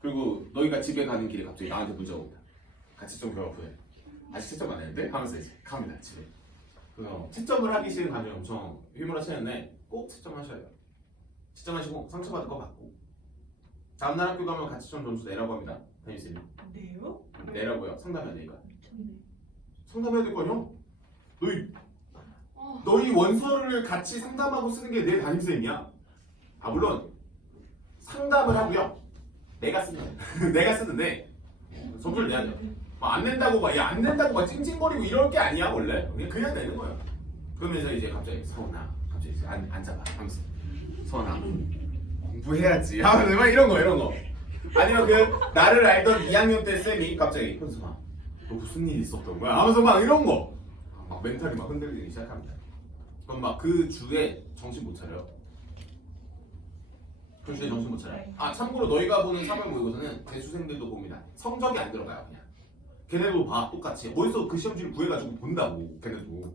그리고 너희가 집에 가는 길에 갑자기 나한테 문자가 온다. 같이 좀 배워보래. 아직 채점 안 했는데? 하면서 이제 갑니다 집에. 그래서 채점을 하기 싫은 감정이 엄청 휘몰아치는데 꼭 채점하셔야 돼요. 채점하시고 상처받을 거 받고 다음날 학교 가면 가채점 점수 내라고 합니다. 담임쌤이. 네요? 내라고요. 상담해야 되니까. 미쳤네. 상담해야 될 거 아니야? 너희 원서를 같이 상담하고 쓰는 게 내 담임쌤이야. 물론 상담을 하고요. 내가 쓰는데 점수를 내야 돼. 안 낸다고 안 낸다고 막 찡찡거리고 이럴 게 아니야 원래. 그냥 내는 거야. 그러면서 이제 갑자기 서원아, 갑자기 이제 앉아봐 하면서 서원아 공부해야지 하면서 막 이런 거. 아니면 그 나를 알던 2학년 때 쌤이 갑자기 현수아 너 무슨 일 있었던 거야? 하면서 막 이런 거. 막 멘탈이 막 흔들리기 시작합니다. 그럼 막 그 주에 정신 못 차려요. 그 주에 정신 못 차려요. 참고로 너희가 보는 3월 모의고사는 재수생들도 봅니다. 성적이 안 들어가요 그냥. 걔네도 봐 똑같이. 어디서 그 시험지를 구해가지고 본다고 걔네도.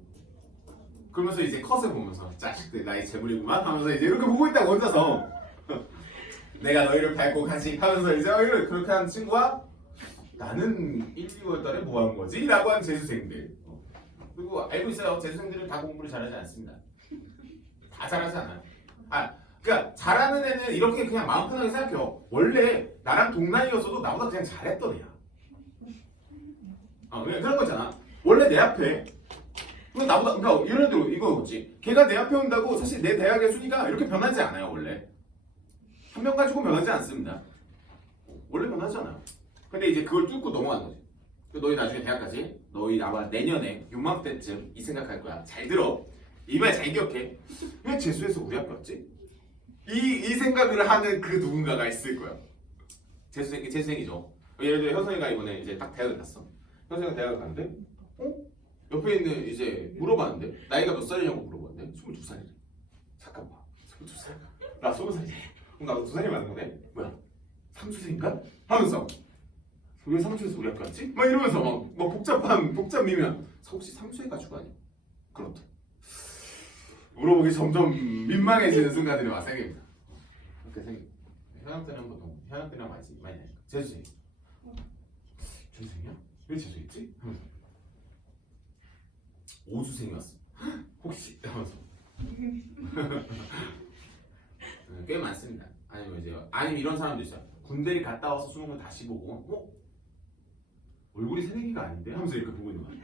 그러면서 이제 컷을 보면서 자식들 나이 재물이구만 하면서 이제 이렇게 보고 있다고 혼자서 내가 너희를 밟고 가지 하면서 이제 그렇게 하는 친구와 나는 1, 2월 달에 뭐 하는 거지? 라고 하는 재수생들. 그리고 알고 있어요. 재수생들은 다 공부를 잘하지 않습니다. 다 잘하지 않아요. 그러니까 잘하는 애는 이렇게 그냥 마음 편하게 생각해요. 원래 나랑 동나이였어도 나보다 그냥 잘했던 애야. 그냥 그런 거잖아. 원래 내 앞에 나보다 그러니까 이런 애들 이거지. 걔가 내 앞에 온다고 사실 내 대학의 순위가 이렇게 변하지 않아요. 원래 한 명 가지고 변하지 않습니다. 원래 변하지 않아요. 근데 이제 그걸 뚫고 넘어가는 거지. 너희 나중에 대학 가지? 너희 아마 내년에 요맘때쯤 이 생각할 거야. 잘 들어. 이 말 잘 기억해. 왜 재수해서 우리 학교 왔지? 이 생각을 하는 그 누군가가 있을 거야. 재수생이죠. 예를 들어 현성이가 이번에 이제 딱 대학을 갔어. 현성이가 대학을 갔는데 옆에 있는 이제 물어봤는데 나이가 몇 살이냐고 물어봤는데 22살이래. 잠깐만 22살? 나 20살이지. 그럼 나도 2살이 많은 거네? 뭐야? 삼수생인가? 하면서 왜 삼수에서 우리 학교 왔지? 막 이러면서 막 복잡 미면 혹시 삼수해가지고 아니야? 그렇다. 물어보기 점점 민망해지는 순간들이 막 생깁니다. 그렇게 생깁니다. 현학 때는 보통 현학 때랑 많이 나니까 재수생. 재수생이야? 왜 재수했지? 하면서 오수생이었어. 혹시? 하면서 꽤 많습니다. 아니면 이런 사람도 있어요. 군대를 갔다 와서 수능을 다시 보고 얼굴이 새내기가 아닌데? 하면서 이렇게 보고 있는 거야.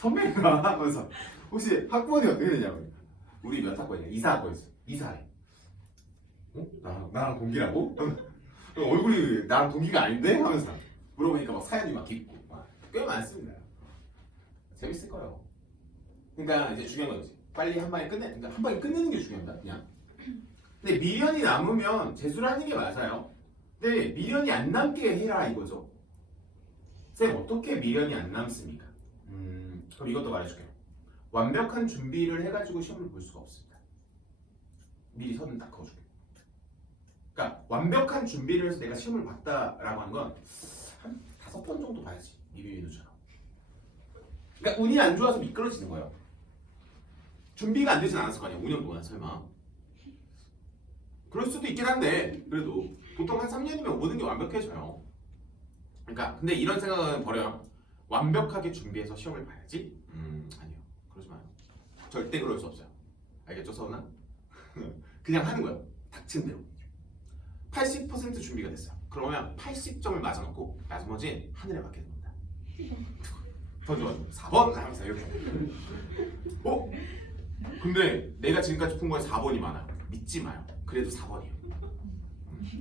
선배인가? 하면서 혹시 학번이 어떻게 되냐고. 우리 몇 학번이냐? 이사학번이었어. 이사해. 나랑 동기라고? 얼굴이 나랑 동기가 아닌데? 하면서 물어보니까 막 사연이 막 깊고 꽤 많습니다. 재밌을 거예요. 그러니까 이제 중요한 거지. 빨리 한 방에 그러니까 한 방에 끝내는 게 중요합니다. 그냥 근데 미련이 남으면 재수를 하는 게 맞아요. 근데 미련이 안 남게 해라 이거죠. 쌤 어떻게 미련이 안 남습니까? 그럼 이것도 말해줄게요. 완벽한 준비를 해가지고 시험을 볼 수가 없습니다. 미리 선을 딱 그어줄게요. 그러니까 완벽한 준비를 해서 내가 시험을 봤다라고 하는 건 한 5번 정도 봐야지. 미비민우처럼. 그러니까 운이 안 좋아서 미끄러지는 거예요. 준비가 안 되진 않았을 거 아니야. 5년 동안 설마. 그럴 수도 있긴 한데 그래도 보통 한 3년이면 모든 게 완벽해져요. 그러니까 근데 이런 생각은 버려요. 완벽하게 준비해서 시험을 봐야지? 아니요. 그러지 마요. 절대 그럴 수 없어요. 알겠죠, 서은아? 그냥 하는 거예요. 닥친 대로. 80% 준비가 됐어요. 그러면 80점을 맞아놓고 나머지는 하늘에 맡겨둡니다. 더 좋아. 4번 하면서 이렇게. 근데 내가 지금까지 푼 거에 4번이 많아요. 믿지 마요. 그래도 4번이에요.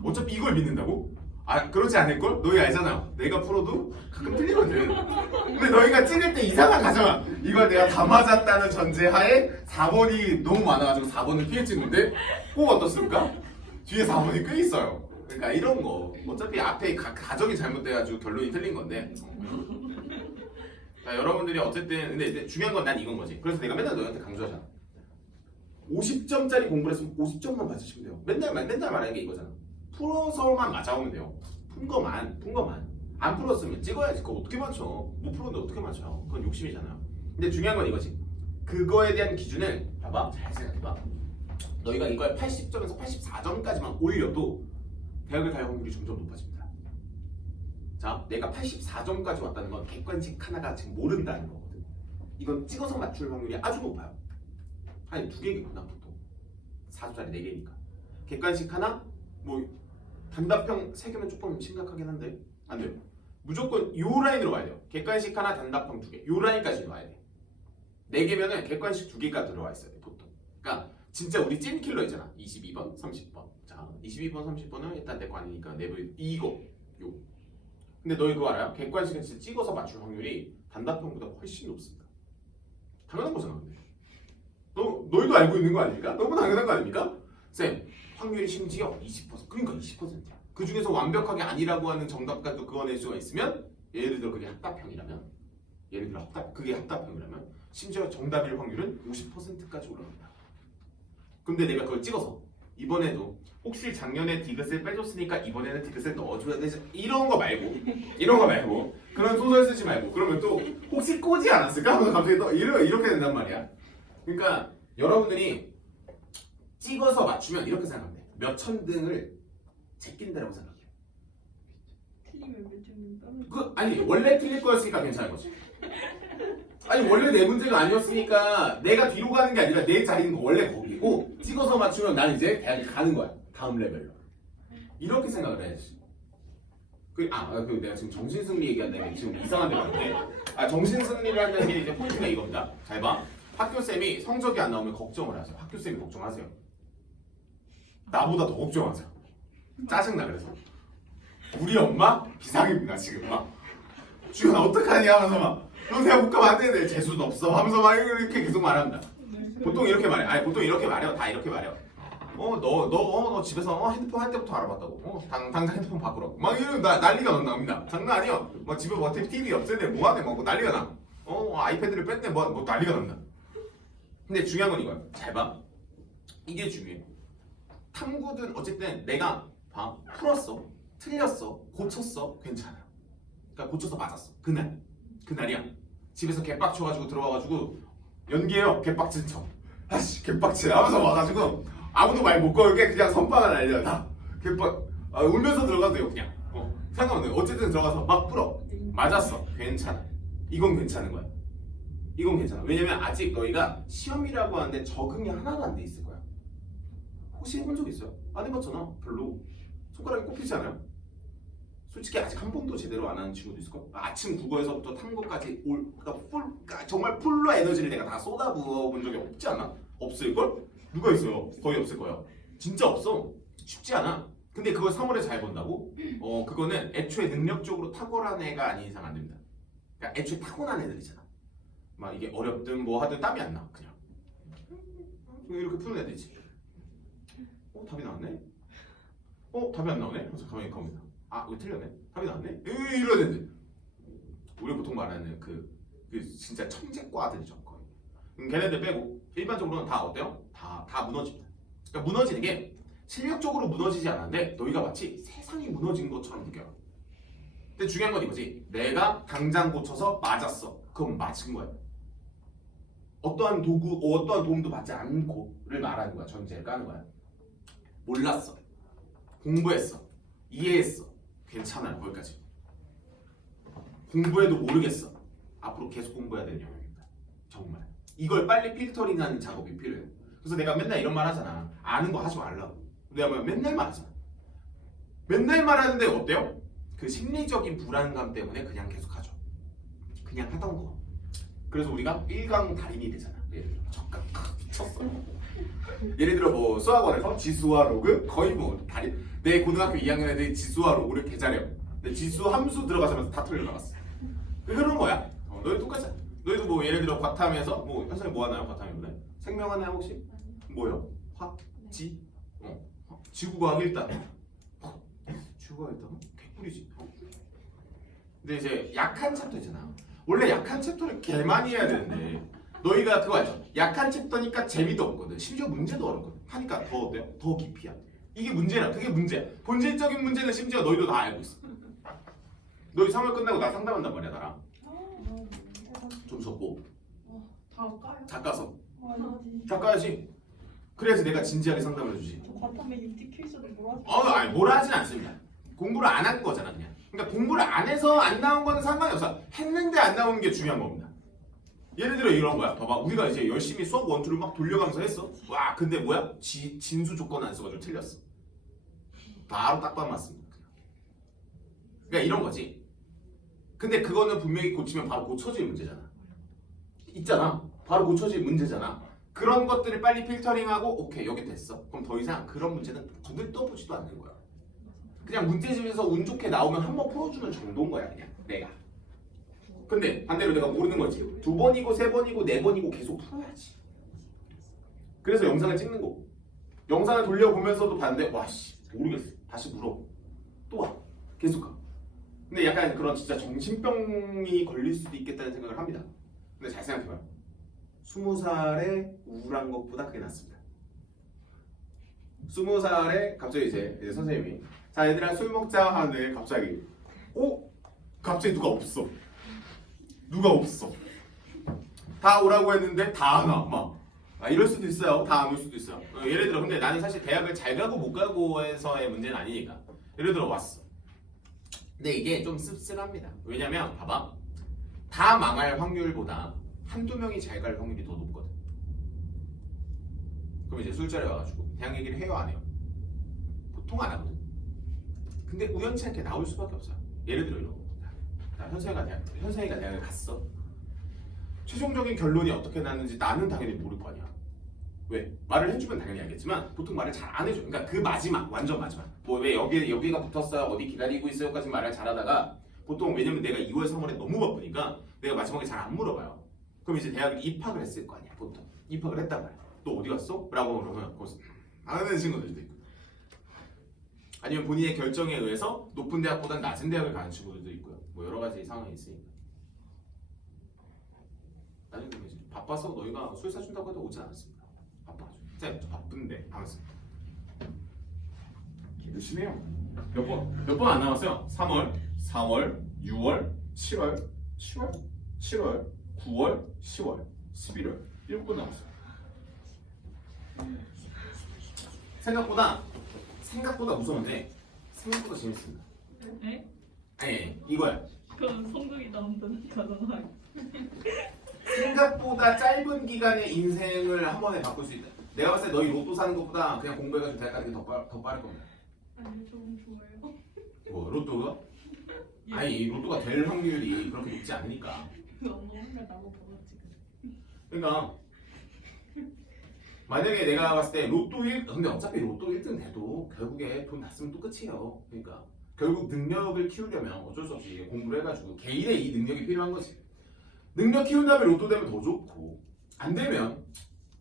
어차피 이걸 믿는다고? 아 그렇지 않을걸? 너희 알잖아. 내가 풀어도 가끔 틀리거든. 근데 너희가 찍을 때 이상한 가정아. 이걸 내가 다 맞았다는 전제하에 4번이 너무 많아가지고 4번을 피해 찍는데 꼭 어떻습니까? 뒤에 4번이 꽤 있어요. 그러니까 이런 거 어차피 앞에 가정이 잘못돼가지고 결론이 틀린 건데. 자 여러분들이 어쨌든 근데 중요한 건 난 이건 거지. 그래서 내가 맨날 너희한테 강조하잖아. 50점짜리 공부를 했으면 50점만 맞으시면 돼요. 맨날 말하는 게 이거잖아. 풀어서만 맞아오면 돼요. 푼 거만. 안 풀었으면 찍어야지. 그거 어떻게 맞춰? 못 풀었는데 어떻게 맞춰? 그건 욕심이잖아요. 근데 중요한 건 이거지. 그거에 대한 기준을 봐봐. 잘 생각해봐. 너희가 이걸 80점에서 84점까지만 올려도 대학을 갈 확률이 점점 높아집니다. 자, 내가 84점까지 왔다는 건 객관식 하나가 지금 모른다는 거거든. 이건 찍어서 맞출 확률이 아주 높아요. 아니 2개겠구나 보통. 4조짜리 4개니까. 객관식 하나, 뭐 단답형 3개면 조금 심각하긴 한데 안 돼요. 무조건 요 라인으로 와야 돼요. 객관식 하나, 단답형 2개. 요 라인까지 와야 돼. 4개면은 객관식 2개가 들어와 있어야 돼 보통. 그러니까 진짜 우리 찐킬러 있잖아. 22번, 30번. 자, 22번, 30번은 일단 내 거 아니니까 내부 이거 요. 근데 너희 그거 알아요? 객관식은 진짜 찍어서 맞출 확률이 단답형보다 훨씬 높습니다. 당연한 거잖아. 근데. 너희도 알고 있는 거 아닙니까? 너무 당연한 거 아닙니까? 쌤, 확률이 심지어 20%. 그러니까 20%야. 그 중에서 완벽하게 아니라고 하는 정답과 또 그어낼 수가 있으면 예를 들어 그게 합답형이라면 그게 합답형이라면 심지어 정답일 확률은 50%까지 올라갑니다. 근데 내가 그걸 찍어서 이번에도 혹시 작년에 디귿을 빼줬으니까 이번에는 디귿을 넣어줘야 되지 이런 거 말고 그런 소설 쓰지 말고 그러면 또 혹시 꼬지 않았을까? 하면서 갑자기 또 이렇게 된단 말이야. 그러니까 여러분들이 찍어서 맞추면 이렇게 생각하면 돼. 몇 천 등을 제낀다라고 생각해요. 틀리면 몇 점인가? 아니 원래 틀릴 거였으니까 괜찮은 거지. 아니 원래 내 문제가 아니었으니까 내가 뒤로 가는 게 아니라 내 자리는 원래 거기고 찍어서 맞추면 난 이제 대학에 가는 거야. 다음 레벨로. 이렇게 생각을 해야지. 내가 지금 정신승리 얘기한다는 게 지금 이상한 데 갔는데 정신승리를 한다는 게 이제 포인트가 이겁니다. 잘 봐. 학교쌤이 성적이 안 나오면 걱정을 하세요. 학교쌤이 걱정하세요. 나보다 더 걱정하세요. 짜증나 그래서. 우리 엄마 비상입니다 지금 막. 주연아 어떡하니 하면서 막 너 대학 못 가면 안 되는데 재수도 없어 하면서 막 이렇게 계속 말합니다. 보통 이렇게 말해. 보통 이렇게 말해요. 다 이렇게 말해요. 너 집에서 핸드폰 할 때부터 알아봤다고. 당장 핸드폰 바꾸라고. 막 이런 난리가 납니다. 장난 아니야. 막 집에 뭐 TV 없애네 뭐 하네 뭐 난리가 나. 아이패드를 뺐네 뭐 난리가 납니다. 근데 중요한 건 이거야. 잘 봐. 이게 중요해. 탐구든 어쨌든 내가 봐. 풀었어. 틀렸어. 고쳤어. 괜찮아요. 그러니까 고쳐서 맞았어. 그날이야. 집에서 개빡쳐가지고 들어와가지고 연기해요. 개빡친 척. 아씨 개빡치네 하면서 와가지고 아무도 말 못 걸게 그냥 선빵을 날려 다. 울면서 들어가도 돼요 그냥. 상관없네. 어쨌든 들어가서 막 풀어. 맞았어. 괜찮아. 이건 괜찮은 거야. 이건 괜찮아. 왜냐면 아직 너희가 시험이라고 하는데 적응이 하나도 안 돼 있을 거야. 혹시 해본 적 있어요? 안 해봤잖아. 별로. 손가락이 꼽히지 않아요? 솔직히 아직 한 번도 제대로 안 하는 친구도 있을 거야. 아침 국어에서부터 탐구까지 그러니까 정말 풀로 에너지를 내가 다 쏟아부어 본 적이 없지 않아? 없을걸? 누가 있어요? 거의 없을 거야. 진짜 없어. 쉽지 않아. 근데 그걸 3월에 잘 본다고? 그거는 애초에 능력적으로 탁월한 애가 아닌 이상 안 됩니다. 그러니까 애초에 타고난 애들이잖아. 막 이게 어렵든 뭐 하든 땀이 안 나. 그냥 이렇게 푸는 애들이지. 답이 나왔네? 답이 안 나오네? 그래서 가만히 겁니다. 이거 틀렸네? 답이 나왔네? 이러야 되는데 우리 보통 말하는 그 진짜 천재과들이죠 거의. 걔네들 빼고 일반적으로는 다 어때요? 다 무너집니다. 그러니까 무너지는 게 실력적으로 무너지지 않았는데 너희가 마치 세상이 무너진 것처럼 느껴요. 근데 중요한 건 이거지. 내가 당장 고쳐서 맞았어. 그건 맞은 거야. 어떠한 도움도 받지 않고를 말하는 거야. 전제를 까는 거야. 몰랐어. 공부했어. 이해했어. 괜찮아요. 거기까지. 공부해도 모르겠어. 앞으로 계속 공부해야 되는 영역입니다. 정말. 이걸 빨리 필터링하는 작업이 필요해요. 그래서 내가 맨날 이런 말 하잖아. 아는 거 하지 말라고. 내가 맨날 말하잖아. 맨날 말하는데 어때요? 그 심리적인 불안감 때문에 그냥 계속 하죠. 그냥 하던 거. 그래서 우리가 1강 달인이 되잖아. 예를 들어 적강 미쳤어. 예를 들어 뭐 수학원에서 지수와 로그 거의 뭐 달인. 내 고등학교 2학년 애들이 지수와 로그를 개잘해요. 근데 지수 함수 들어가자면서 다 틀려 나갔어. 그런 거야. 너희 똑같아. 너희도 뭐 예를 들어 과탐에서 뭐 현선이 뭐 하나요? 과탐 이번에 생명 하나요 혹시? 뭐요? 화? 지? 지구과학 1단. 지구과학 1단? 개꿀이지. 근데 이제 약한 챕터 있잖아. 원래 약한 챕터를 개 많이 해야 되는데 너희가 그거 알죠? 약한 챕터니까 재미도 없거든. 심지어 문제도 어렵거든. 하니까 더 어때요? 더 깊이야. 이게 문제라. 그게 문제야. 본질적인 문제는 심지어 너희도 다 알고 있어. 너희 3월 끝나고 나 상담한단 말이야 나랑. 좀 적고 다 까요? 닦아서 아니지. 닦아야지. 그래야지 내가 진지하게 상담을 해주지. 저 과탐에 인디케이션을 뭐라 하지? 아니 뭐라 하진 않습니다. 공부를 안 한 거잖아 그냥. 그러니까 공부를 안 해서 안 나온 거는 상관이 없어. 했는데 안 나오는 게 중요한 겁니다. 예를 들어 이런 거야. 봐봐. 우리가 이제 열심히 수학 원투를 막 돌려가면서 했어. 와 근데 뭐야? 진수 조건 안 써가지고 틀렸어. 바로 딱밤 맞습니다. 그러니까 이런 거지. 근데 그거는 분명히 고치면 바로 고쳐질 문제잖아. 있잖아. 바로 고쳐질 문제잖아. 그런 것들을 빨리 필터링하고 오케이 여기 됐어. 그럼 더 이상 그런 문제는 거들 떠보지도 않는 거야. 그냥 문제집에서 운 좋게 나오면 한 번 풀어주는 정도인 거야 그냥 내가. 근데 반대로 내가 모르는 거지. 2번이고 3번이고 4번이고 계속 풀어야지. 그래서 영상을 찍는 거고. 영상을 돌려보면서도 봤는데 와씨 모르겠어. 다시 물어. 또 와. 계속 가. 근데 약간 그런 진짜 정신병이 걸릴 수도 있겠다는 생각을 합니다. 근데 잘 생각해봐요. 20살에 우울한 것보다 그게 낫습니다. 20살에 갑자기 이제 선생님이 자 얘들아 술 먹자 하는데 갑자기 갑자기 누가 없어. 누가 없어. 다 오라고 했는데 다 안 와. 막 이럴 수도 있어요. 다 안 올 수도 있어요. 예를 들어 근데 나는 사실 대학을 잘 가고 못 가고 해서의 문제는 아니니까. 예를 들어 왔어. 근데 이게 좀 씁쓸합니다. 왜냐면 봐봐. 다 망할 확률보다 한두 명이 잘 갈 확률이 더 높거든. 그럼 이제 술자리에 와가지고 대학 얘기를 해요 안 해요? 보통 안 하거든. 근데 우연치 않게 나올 수밖에 없어요. 예를 들어 이런 거. 현성이가 대학을 갔어. 최종적인 결론이 어떻게 났는지 나는 당연히 모를 거 아니야. 왜? 말을 해주면 당연히 알겠지만 보통 말을 잘 안 해줘. 그러니까 그 마지막, 완전 마지막. 뭐 왜 여기가 붙었어요? 어디 기다리고 있어요까지 말을 잘하다가 보통 왜냐면 내가 2월, 3월에 너무 바쁘니까 내가 마지막에 잘 안 물어봐요. 그럼 이제 대학을 입학을 했을 거 아니야. 보통 입학을 했단 말이야. 너 어디 갔어? 라고 그러면 거기서 안 하는 친구들도 있고 아니면 본인의 결정에 의해서 높은 대학보다 낮은 대학을 가는 친구들도 있고요. 뭐 여러 가지 상황이 있으니까. 나중에 이제 바빠서 너희가 술 사준다고 해도 오지 않았습니다. 바빠가지고. 쌤, 저 바쁜데. 하면서. 열심히해요. 몇 번 안 남았어요? 3월, 4월, 6월, 7월, 9월, 10월, 11월. 7번 남았어요. 생각보다 무서운데 생각보다 재밌습니다. 네? 아니 이거야. 그럼 성극이 나온다는 가정하에. 생각보다 짧은 기간에 인생을 한 번에 바꿀 수 있다. 내가 봤을 때 너희 로또 사는 것보다 그냥 공부해가지고 대학 가는 게 더 빠를 겁니다. 아니 조금 좋아요. 뭐 로또가? 예. 아니 로또가 될 확률이 그렇게 높지 않으니까. 너무 맨날 나무 보았지. 그러니까 만약에 내가 봤을 때 로또 1 근데 어차피 로또 1등 돼도 결국에 돈 다 쓰면 또 끝이에요. 그러니까 결국 능력을 키우려면 어쩔 수 없이 공부를 해가지고 개인의 이 능력이 필요한 거지. 능력 키운 다음에 로또 되면 더 좋고 안 되면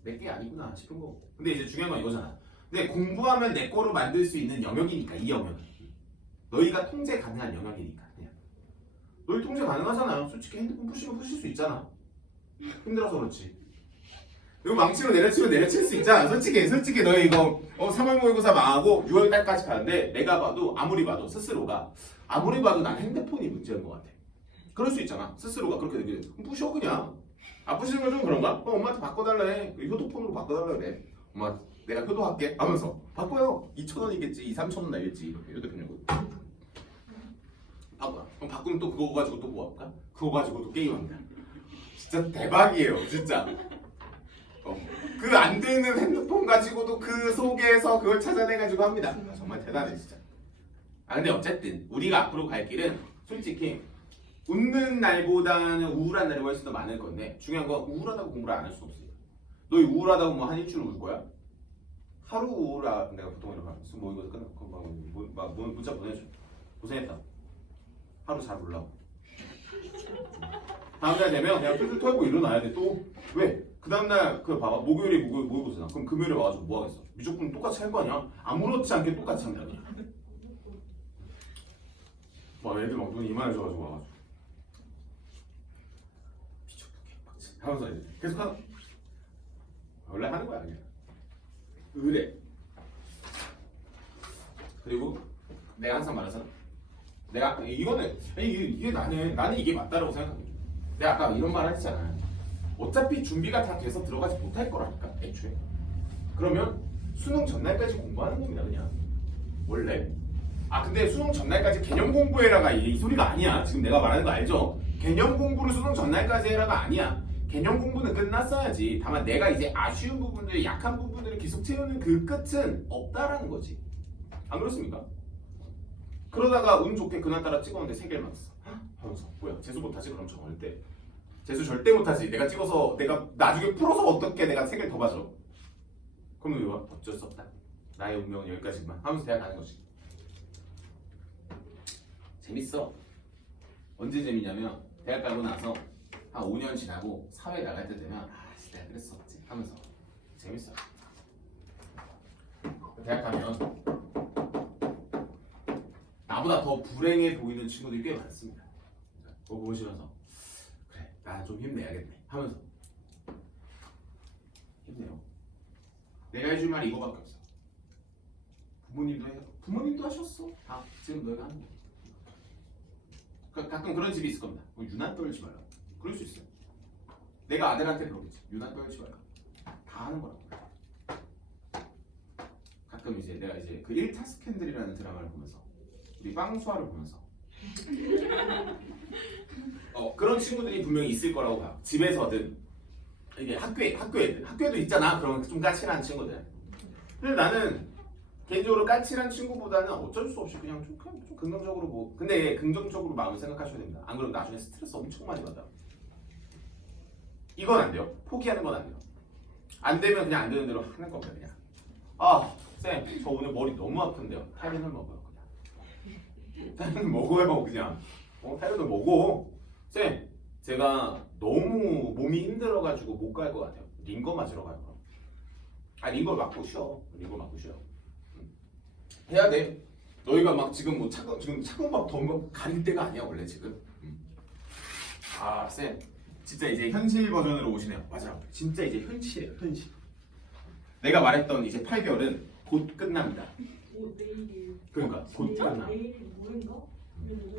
내 게 아니구나 싶은 거. 근데 이제 중요한 건 이거잖아. 근데 공부하면 내 거로 만들 수 있는 영역이니까 이 영역은 너희가 통제 가능한 영역이니까 그냥 너희 통제 가능하잖아. 솔직히 핸드폰 푸시면 푸실 수 있잖아. 힘들어서 그렇지. 이거 망치로 내려치면 내려칠 수 있잖아. 솔직히 너희 이거 3월 모의고사 망하고 6월 달까지 가는데 내가 봐도 아무리 봐도 스스로가 아무리 봐도 난 핸드폰이 문제인 것 같아. 그럴 수 있잖아. 스스로가 그렇게 느끼는. 부셔 그냥. 아 부시는 건 좀 그런가? 엄마한테 바꿔달라 해. 효도폰으로 바꿔달라 그래. 엄마 내가 효도할게 하면서 바꿔요. 2,000원이겠지 2,000~3,000원 나겠지 이렇게 휴대폰이고 바꿔. 그럼 바꾸면 또 그거 가지고 또 뭐 할까? 그거 가지고 또 게임합니다. 진짜 대박이에요 진짜. 그 안 되는 핸드폰 가지고도 그 속에서 그걸 찾아내가지고 합니다. 정말 대단해 진짜. 아 근데 어쨌든 우리가 앞으로 갈 길은 솔직히 웃는 날보다는 우울한 날이 훨씬 더 많을 건데 중요한 건 우울하다고 공부를 안 할 수 없어요. 너희 우울하다고 뭐 한 일주일 울 거야? 하루 우울하 내가 보통 이렇게 하면 뭐 이거 끝나 막 문자 보내줘. 고생했다. 하루 잘 울라고. 다음날 되면 그냥 툴툴 털고 일어나야 돼. 또 왜? 그 다음날 그 봐봐 목요일에 모의고사나 그럼 금요일에 와가지고 뭐 하겠어? 무조건 똑같이 할 거 아니야? 아무렇지 않게 똑같이 한다 그냥. 막 애들 막 눈이 이만해져가지고 와가지고 미쳤다 하면서 이제 계속 하는 원래 하는 거야 그냥 의뢰. 그리고 내가 항상 말해서 내가 이거는 이게 나는 이게 맞다라고 생각해. 내가 아까 이런 말 했잖아. 어차피 준비가 다 돼서 들어가지 못할 거라니까 애초에. 그러면 수능 전날까지 공부하는 겁니다 그냥 원래. 아 근데 수능 전날까지 개념 공부해라가 이 소리가 아니야. 지금 내가 말하는 거 알죠? 개념 공부를 수능 전날까지 해라가 아니야. 개념 공부는 끝났어야지. 다만 내가 이제 아쉬운 부분들, 약한 부분들을 계속 채우는 그 끝은 없다라는 거지. 안 그렇습니까? 그러다가 운 좋게 그날따라 찍었는데 3개를 맞았어. 하면서 뭐야 재수 못하지? 그럼 저 절대 재수 절대 못하지. 내가 찍어서 내가 나중에 풀어서 어떻게 내가 3개를 더 맞아. 그럼 왜 어쩔 수 없다. 나의 운명은 여기까지만 하면서 대학 가는 거지. 재밌어. 언제 재미냐면 대학 가고 나서 한 5년 지나고 사회 나갈 때 되면 내가 그랬었지 하면서 재밌어. 대학 가면 나보다 더 불행해 보이는 친구들이 꽤 많습니다. 그거 보시면서 그래 나 좀 힘내야겠네 하면서 힘내요. 내가 해줄 말이 이거밖에 없어. 부모님도 하셨어. 다 지금 너희가 하는 거. 가끔 그런 집이 있을 겁니다. 유난 떨지 말라. 그럴 수 있어요. 내가 아들한테 그러겠지. 유난 떨지 말라. 다 하는 거라고. 가끔 이제 내가 이제 그 1타 스캔들이라는 드라마를 보면서 우리 빵수아를 보면서 그런 친구들이 분명히 있을 거라고 봐. 집에서든 이게 학교에도 있잖아. 그런 좀 까칠한 친구들. 근데 나는 개인적으로 까칠한 친구보다는 어쩔 수 없이 그냥 좀 긍정적으로 뭐 근데 긍정적으로 마음을 생각하셔야 됩니다. 안 그러면 나중에 스트레스 엄청 많이 받아. 이건 안 돼요. 포기하는 건 안 돼요. 안 되면 그냥 안 되는 대로 하는 겁니다. 그냥 쌤 저 오늘 머리 너무 아픈데요. 타이레놀 먹어요 그냥. 타이레놀 먹어요 그냥. 타이레놀 먹어. 쌤 제가 너무 몸이 힘들어가지고 못 갈 것 같아요. 링거 맞으러 가요. 링거 맞고 쉬어. 링거 맞고 쉬어. 해야 돼. 너희가 막 지금 뭐 지금 차가운 밥 더 가릴 때가 아니야 원래 지금. 쌤 진짜 이제 현실 버전으로 오시네요. 맞아. 진짜 이제 현실이에요. 현실. 내가 말했던 이제 8개월은 곧 끝납니다. 내일이에요. 그러니까 곧 끝나. 내일이 모레인가?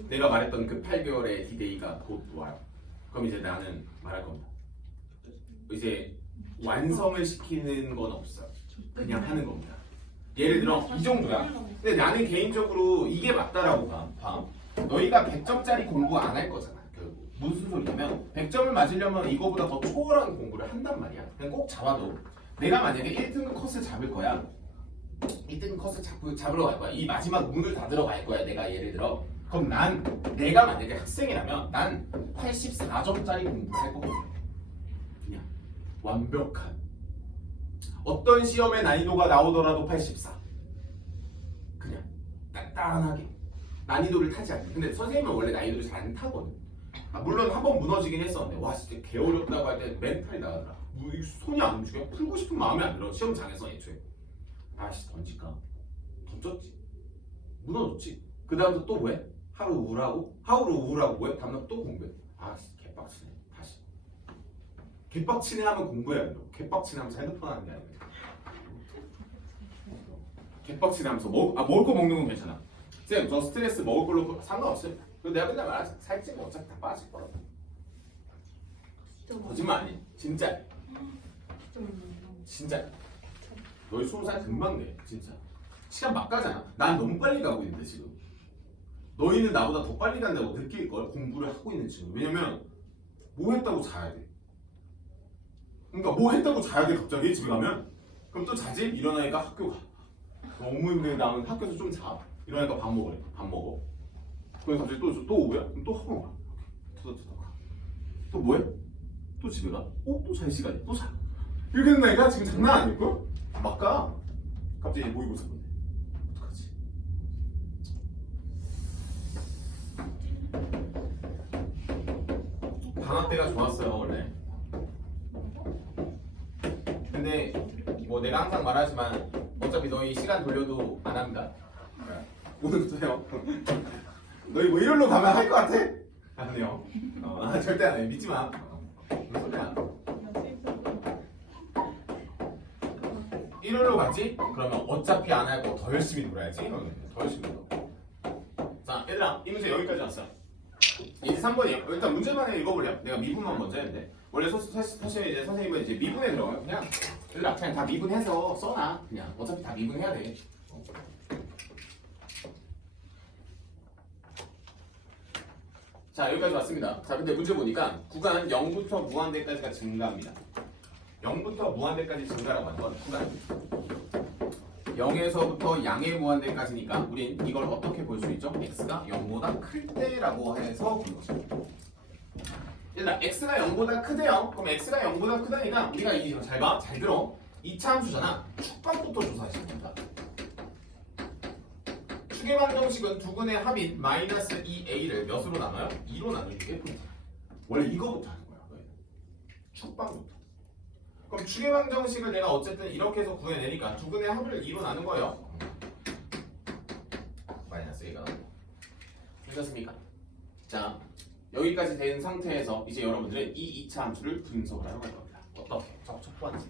내가 말했던 그 8개월의 디데이가 곧 와요. 그럼 이제 나는 말할 겁니다. 이제 완성을 시키는 건 없어요. 그냥 하는 겁니다. 예를 들어 이 정도야. 근데 나는 개인적으로 이게 맞다라고 봐. 너희가 100점짜리 공부 안 할 거잖아. 무슨 소리냐면 100점을 맞으려면 이거보다 더 초월한 공부를 한단 말이야. 그냥 꼭 잡아도 내가 만약에 1등급 컷을 잡을 거야. 1등급 컷을 잡으러 갈 거야. 이 마지막 문을 닫으러 갈 거야. 내가 예를 들어 그럼 내가 만약에 학생이라면 난 84점짜리 공부를 할 거거든. 그냥 완벽한 어떤 시험의 난이도가 나오더라도 84 그냥 단단하게 난이도를 타지 않는. 근데 선생님은 원래 난이도를 잘 안 타거든. 물론 한 번 무너지긴 했었는데 와 진짜 개 어렵다고 할 때 멘탈이 나가더라. 손이 안 움직여. 풀고 싶은 마음이 안 들어 시험장에서 애초에. 아씨 던질까? 던졌지. 무너졌지. 그 다음부터 또 뭐해? 하루 우울하고 뭐해? 다음날 또 공부해. 아씨 개빡치네. 다시. 개빡치네 하면 공부해야 된다고. 개빡치네 하면서 핸드폰 하는 게 아니야. 개빡치네 하면서 먹을 거 먹는 건 괜찮아. 쌤, 저 스트레스 먹을 걸로 상관없어요. 그리고 내가 맨날 말하지. 살찌면 어차피 다 빠질 거라고. 거짓말 아니. 진짜. 진짜. 너희 20살 금방 돼. 진짜. 시간 막 가잖아. 난 너무 빨리 가고 있는데 지금. 너희는 나보다 더 빨리 간다고 느낄걸. 공부를 하고 있는 지금. 왜냐면 뭐 했다고 자야 돼. 그러니까 뭐 했다고 자야 돼 갑자기 집에 가면. 그럼 또 자지? 일어나니까 학교 가. 너무 힘들게 나면 학교에서 좀 자. 일어나니까 밥 먹으래. 밥 먹어. 그럼 갑자기 또 오후야? 그럼 또 학원 가. 투덕투덕 가. 또 뭐해? 또 집에 가. 또 잘 시간이. 또 자. 이렇게 된다니까 지금 장난 아닐걸? 막 가. 갑자기 모의고사 보네. 어떡하지? 방학 때가 좋았어요 원래. 근데 뭐 내가 항상 말하지만 어차피 너희 시간 돌려도 안 합니다. 오늘부터 해요. 너희 뭐 일요일로 가면 할 것 같아? 안 해요. 절대 안 해. 믿지 마. 무슨 소리야? 일요일로 가지? 그러면 어차피 안 할 거 더 열심히 놀아야지. 더 열심히 놀아. 자, 얘들아, 이 문제 여기까지 왔어. 이제 3번이에요. 일단 문제만 읽어볼래요? 내가 미분만 먼저 했는데 원래 사실 이제 선생님은 이제 미분에 들어가요. 그냥 얘들아 그냥 다 미분해서 써놔. 그냥 어차피 다 미분해야 돼. 자, 여기까지 왔습니다. 자, 근데 문제 보니까 구간 0부터 무한대까지가 증가합니다. 0부터 무한대까지 증가라고 하는 건 구간 0에서부터 양의 무한대까지니까 우린 이걸 어떻게 볼 수 있죠? x가 0보다 클 때라고 해서 본 거죠. 일단 x가 0보다 크대요. 그럼 x가 0보다 크다니까 우리가 이거 잘 봐, 잘 들어. 2차 함수잖아. 축방부터 조사하시면 된다. 축의 방정식은 두근의 합인 마이너스 2a를 몇으로 나눠요? 2로 나누는 게 포인트야. 원래 이거부터 하는 거야. 너희는. 축방부터. 그럼 축의 방정식을 내가 어쨌든 이렇게 해서 구해내니까 두근의 합을 2로 나눈 거예요. 마이너스 A가 되셨습니까? 자, 여기까지 된 상태에서 이제 여러분들은 이 2차 함수를 분석을 하러 갈 겁니다. 어떻게? 첫 번째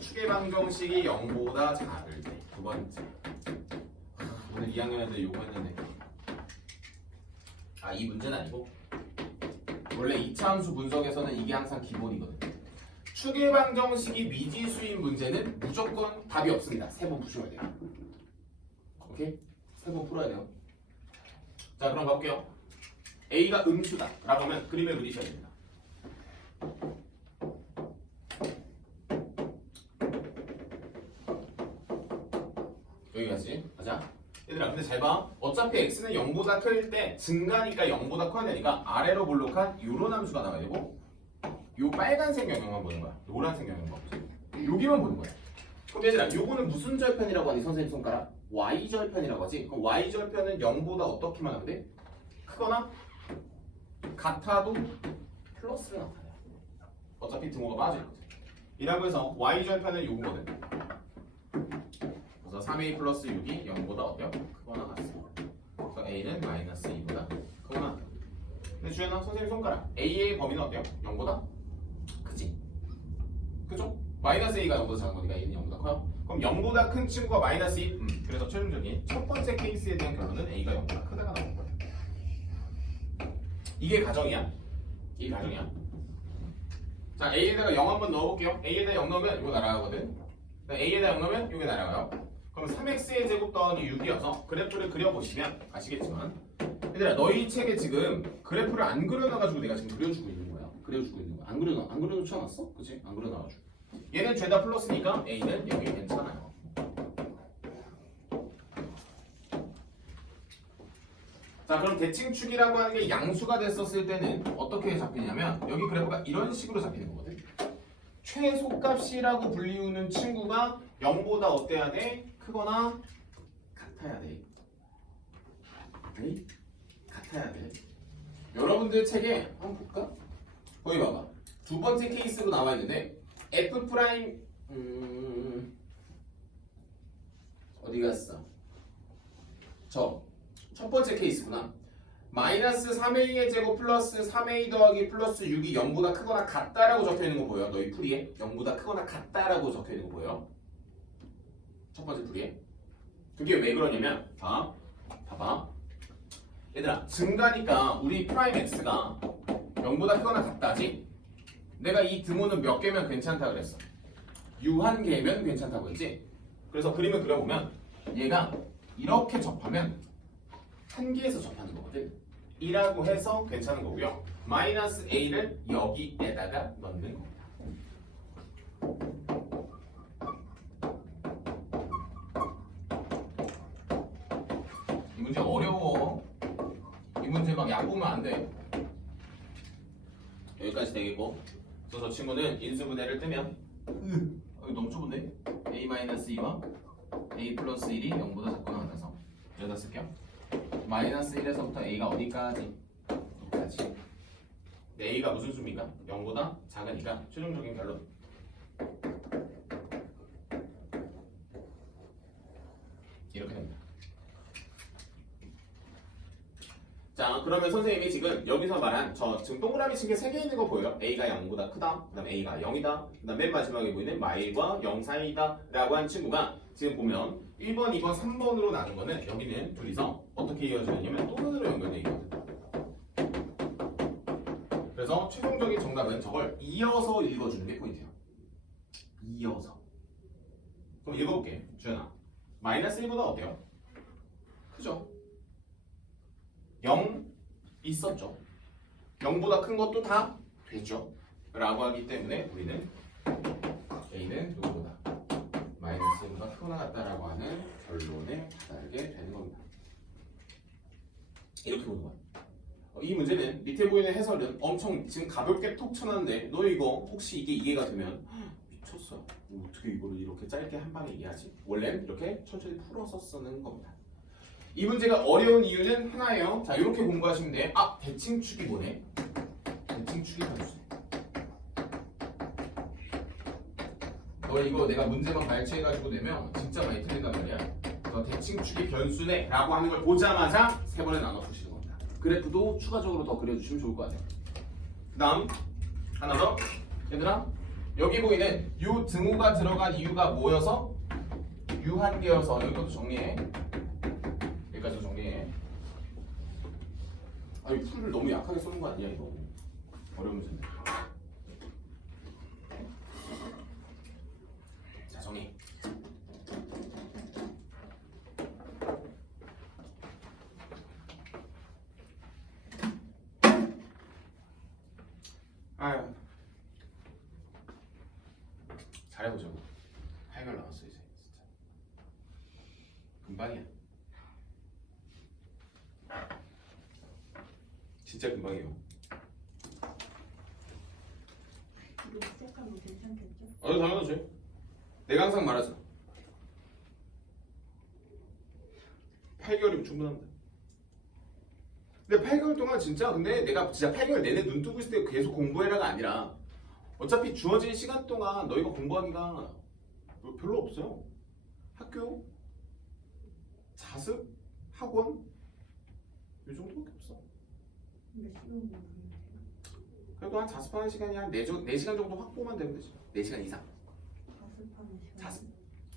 축의 방정식이 0보다 작을 때. 두 번째 오늘 2학년 애들 요거 했는데 이 문제는 아니고 원래 2차 함수 분석에서는 이게 항상 기본이거든요. 축의 방정식이 미지수인 문제는 무조건 답이 없습니다. 3번 푸셔야 돼요. 오케이? 3번 풀어야 돼요. 자, 그럼 가볼게요. A가 음수다 라고 하면 그림을 그리셔야 됩니다. 여기까지. 가자. 얘들아, 근데 잘 봐. 어차피 x는 0보다 클 때 증가니까 0보다 커야 되니까 아래로 볼록한 요런 함수가 나와야 되고 요 빨간색 영역만 보는 거야. 노란색 영역만 보지. 여기만 보는 거야. 그럼 얘들아, 요거는 무슨 절편이라고 하니? 선생님 손가락? y절편이라고 하지? 그럼 y절편은 0보다 어떻게만 하면 돼? 크거나 같아도 플러스를 나타내. 어차피 등호가 빠져있거든. 이라고 해서 y절편은 요거거든. 그래서 3a 플러스 6이 0보다 어때요? 크거나 같습니다. 그래서 a는 마이너스 2보다 크거나. 근데 주연아, 선생님 손가락. a의 범위는 어때요? 0보다? 크지? 그죠? 마이너스 a가 0보다 작은 거니까 a는 0보다 커요? 그럼 0보다 큰 친구가 마이너스 2? 그래서 최종적인 첫 번째 케이스에 대한 결론은 a가 0보다 크다가 나온 거예요. 이게 가정이야. 이게 가정이야. 자, a에다가 0 한번 넣어볼게요. a에다 0 넣으면 이거 날아가거든. a에다 0 넣으면 이게 날아가요. 그럼 3x의 제곱 더하기 6이어서 그래프를 그려보시면 아시겠지만 얘들아, 너희 책에 지금 그래프를 안 그려놔가지고 내가 지금 그려주고 있는 거야. 그려주고 있는 거야. 안 그려놓지 않았어? 그치? 안 그려놔가지고 얘는 죄다 플러스니까 a는 여기 괜찮아요. 자, 그럼 대칭축이라고 하는 게 양수가 됐었을 때는 어떻게 잡히냐면 여기 그래프가 이런 식으로 잡히는 거거든. 최소값이라고 불리우는 친구가 0보다 어때야 돼? 크거나 같아야 돼. 같아야 돼. 여러분들 책에 한번 볼까? 거기 봐봐. 두 번째 케이스로 나와 있는데 f 프라임 어디 갔어? 저 첫 번째 케이스구나. 마이너스 3a의 제곱 플러스 3a 더하기 플러스 6이 0보다 크거나 같다라고 적혀있는 거 보여? 너희 풀이에 0보다 크거나 같다라고 적혀있는 거 보여? 첫 번째 풀이에. 그게 왜 그러냐면 봐봐. 얘들아 증가니까 우리 프라임 x가 0보다 크거나 같다지? 내가 이 등호는 몇 개면 괜찮다 그랬어? 유한개면 괜찮다고 했지? 그래서 그림을 그려보면 얘가 이렇게 접하면 한 개에서 접하는 거거든. 2라고 해서 괜찮은 거고요. 마이너스 a를 여기에다가 넣는 겁니다. 이 문제 어려워. 이 문제 막 약 보면 안 돼. 여기까지 되겠고. 그래서 저 친구는 인수분해를 뜨면 여기 너무 좁은데? a-2와 a 플러스 1이 0보다 작거나 같아서 여기다 쓸게요. 마이너스 1에서부터 a가 어디까지? 여기까지. a가 무슨 수입니까? 0보다 작으니까 최종적인 결론. 이렇게 됩니다. 자, 그러면 선생님이 지금 여기서 말한 지금 동그라미 친 게 3개 있는 거 보여요? a가 0보다 크다, 그 다음 a가 0이다, 그 다음 맨 마지막에 보이는 마일과 0 사이다 라고 한 친구가 지금 보면 1번, 2번, 3번으로 나눈 거는 여기는 둘이서 어떻게 이어져 있냐면 또는으로 연결되어 있거든. 그래서 최종적인 정답은 저걸 이어서 읽어주는 게 포인트예요. 이어서. 그럼 읽어볼게. 주연아. 마이너스 1보다 어때요? 크죠? 0 있었죠. 0보다 큰 것도 다 되죠. 라고 하기 때문에 우리는 A는 누구보다 마이너스 1보다 크거나 같다라고 하는 결론에 다다르게 되는 겁니다. 이렇게 보는 거야. 이 문제는 밑에 보이는 해설은 엄청 지금 가볍게 톡 쳐놨는데 너 이거 혹시 이게 이해가 되면 미쳤어. 어떻게 이거를 이렇게 짧게 한 방에 이해하지? 원래는 이렇게 천천히 풀어서 쓰는 겁니다. 이 문제가 어려운 이유는 하나예요. 자, 이렇게 공부하시면 돼. 대칭축이 뭐네? 대칭축이 변수네. 너 이거 내가 문제만 발췌해가지고 내면 진짜 많이 틀린단 말이야. 너 대칭축이 변수네 라고 하는 걸 보자마자 3번에 나눠 보시는 겁니다. 그래프도 추가적으로 더 그려주시면 좋을 것 같아요. 그 다음 하나 더. 얘들아 여기 보이는 요 등호가 들어간 이유가 뭐여서? 유한계여서 이것도 정리해. 여기까지 정리해. 이 풀을 너무 약하게 쏘는 거 아니야 이거? 어려운 문제인데. 자 정리. 아유 잘해보자고. 8개월 남았어 이제 진짜. 금방이야. 진짜 금방이에요. 이거 시작하면 괜찮겠죠? 당연하지. 내가 항상 말하죠. 8개월이면 충분합니다. 근데 8개월 동안 진짜 내가 진짜 8개월 내내 눈 뜨고 있을 때 계속 공부해라가 아니라 어차피 주어진 시간 동안 너희가 공부하기가 별로 없어요. 학교, 자습, 학원 이 정도밖에 없어. 몇 시간 공부해요? 그래도 한 자습하는 시간이 한 4시간 정도 확보만 되면 되지. 4시간 이상. 자습하는 시간? 자습.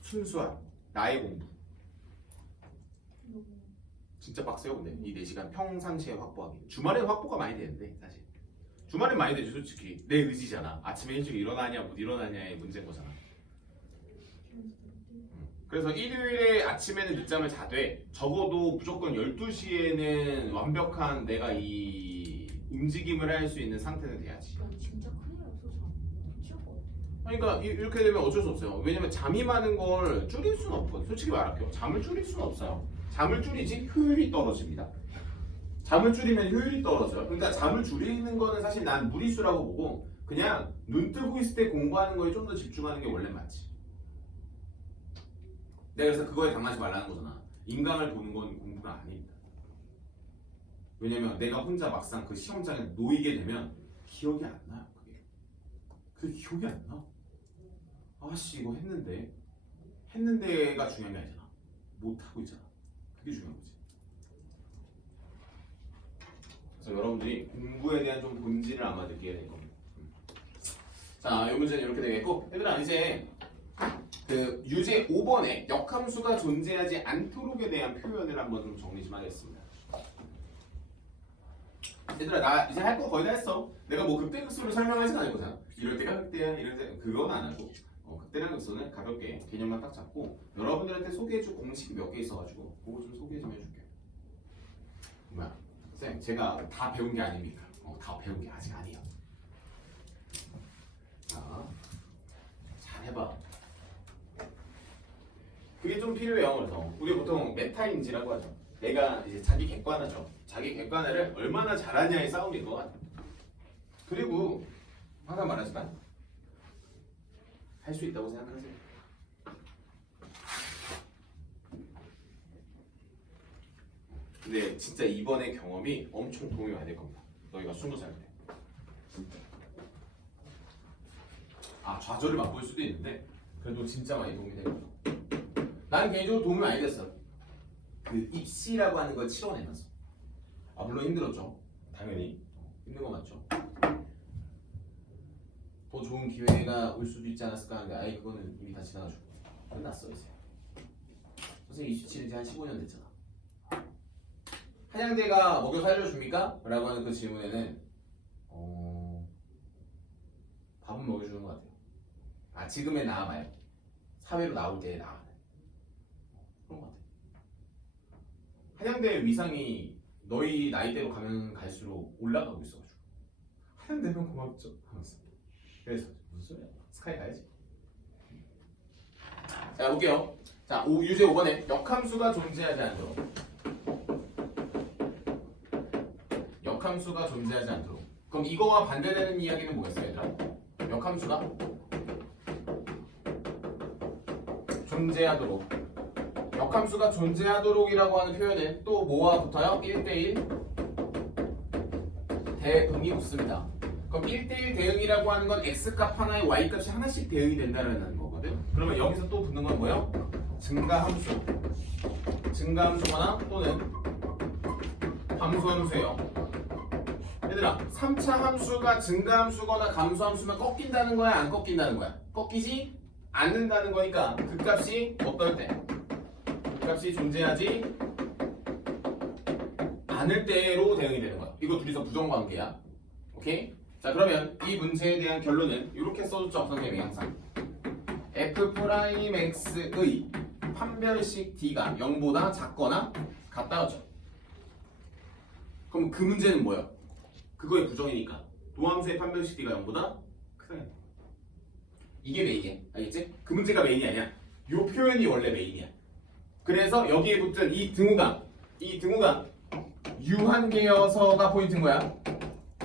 순수한 나의 공부. 진짜 빡세요 근데 이 4시간 평상시에 확보하기. 주말에 확보가 많이 되는데 사실 주말엔 많이 되지 솔직히. 내 의지잖아. 아침에 일찍 일어나냐 못 일어나냐의 문제인 거잖아. 그래서 일요일에 아침에는 늦잠을 자되 적어도 무조건 12시에는 완벽한 내가 이 움직임을 할 수 있는 상태는 돼야지. 진짜 큰일 났어. 취할 것 같아. 그러니까 이렇게 되면 어쩔 수 없어요. 왜냐면 잠이 많은 걸 줄일 수는 없거든요. 솔직히 말할게요. 잠을 줄일 수는 없어요. 잠을 줄이지 효율이 떨어집니다. 잠을 줄이면 효율이 떨어져요. 그러니까 잠을 줄이는 거는 사실 난 무리수라고 보고 그냥 눈 뜨고 있을 때 공부하는 거에 좀 더 집중하는 게 원래 맞지. 내가 그래서 그거에 당하지 말라는 거잖아. 인강을 보는 건 공부가 아닙니다. 왜냐면 내가 혼자 막상 그 시험장에 놓이게 되면 기억이 안 나요. 그게 기억이 안 나. 아씨 이거 했는데가 중요한 게 아니잖아. 못하고 있잖아. 그게 중요한 거지. 그래서 여러분들이 공부에 대한 좀 본질을 아마 느끼게 될 겁니다. 자, 이 문제는 이렇게 되겠고, 얘들아 이제 그 유제 5번에 역함수가 존재하지 않도록에 대한 표현을 한번 좀 정리 좀 하겠습니다. 얘들아 나 이제 할 거 거의 다 했어. 내가 뭐 극대극소를 설명하진 않을 거잖아. 이럴 때가 극대야, 이럴 때 그건 안 하고 극대랑 극소는 가볍게 개념만 딱 잡고 여러분들한테 소개해줄 공식 몇 개 있어가지고 그거 좀 소개 좀 해줄게. 뭐야? 쌤 제가 다 배운 게 아닙니까? 다 배운 게 아직 아니야. 자, 잘 해봐. 그게 좀 필요해요. 그래서 우리 보통 메타인지라고 하죠. 내가 이제 자기 객관화죠. 자기 객관화를 얼마나 잘하냐의 싸움인 것 같아. 그리고 항상 말하지만 할 수 있다고 생각하세요. 근데 진짜 이번의 경험이 엄청 도움이 많이 될 겁니다. 너희가 20살 때. 아 좌절을 맛볼 수도 있는데 그래도 진짜 많이 도움이 될 겁니다. 난 개인적으로 도움이 많이 됐어. 그 입시라고 하는 걸 치러내면서. 아 물론 힘들었죠. 당연히 힘든 거 맞죠. 더 좋은 기회가 올 수도 있지 않았을까 하는데 아예 그거는 이미 다 지나가지고 끝났어 이제. 선생님 입시 치른 지 한 15년 됐잖아. 한양대가 먹여 살려줍니까? 라고 하는 그 질문에는 밥은 먹여주는 것 같아요. 아 지금의 나아 말고 사회로 나올 때의 나아. 그런 것 같아. 한양대의 위상이 너희 나이대로 가면 갈수록 올라가고 있어가지고 한양대면 고맙죠 하면서. 그래서 무슨 소리야? 스카이 가야지. 자 볼게요. 자 유제 5번에 역함수가 존재하지 않도록. 역함수가 존재하지 않도록. 그럼 이거와 반대되는 이야기는 뭐겠어요, 얘들아? 역함수가 존재하도록. 역함수가 존재하도록이라고 하는 표현은 또 뭐와 붙어요? 1대1 대응이 붙습니다. 그럼 1대1 대응이라고 하는 건 x값 하나에 y값이 하나씩 대응이 된다는 거거든. 그러면 여기서 또 붙는 건 뭐예요? 증가함수. 증가함수거나 또는 감소함수예요. 얘들아 3차 함수가 증가함수거나 감소함수면 꺾인다는 거야? 안 꺾인다는 거야? 꺾이지 않는다는 거니까 그 값이 어떨 때? 그 값이 존재하지 않을 때로 대응이 되는 거야. 이거 둘이서 부정관계야. 오케이? 자 그러면 이 문제에 대한 결론은 이렇게 써줬죠 선생님이 항상. f'x의 판별식 d가 0보다 작거나 같다였죠. 그럼 그 문제는 뭐예요? 그거의 부정이니까 도함수의 판별식 d가 0보다 크다. 이게 메인이야. 알겠지? 그 문제가 메인이 아니야. 이 표현이 원래 메인이야. 그래서 여기에 붙은 이 등호가 유한계여서가 포인트인 거야.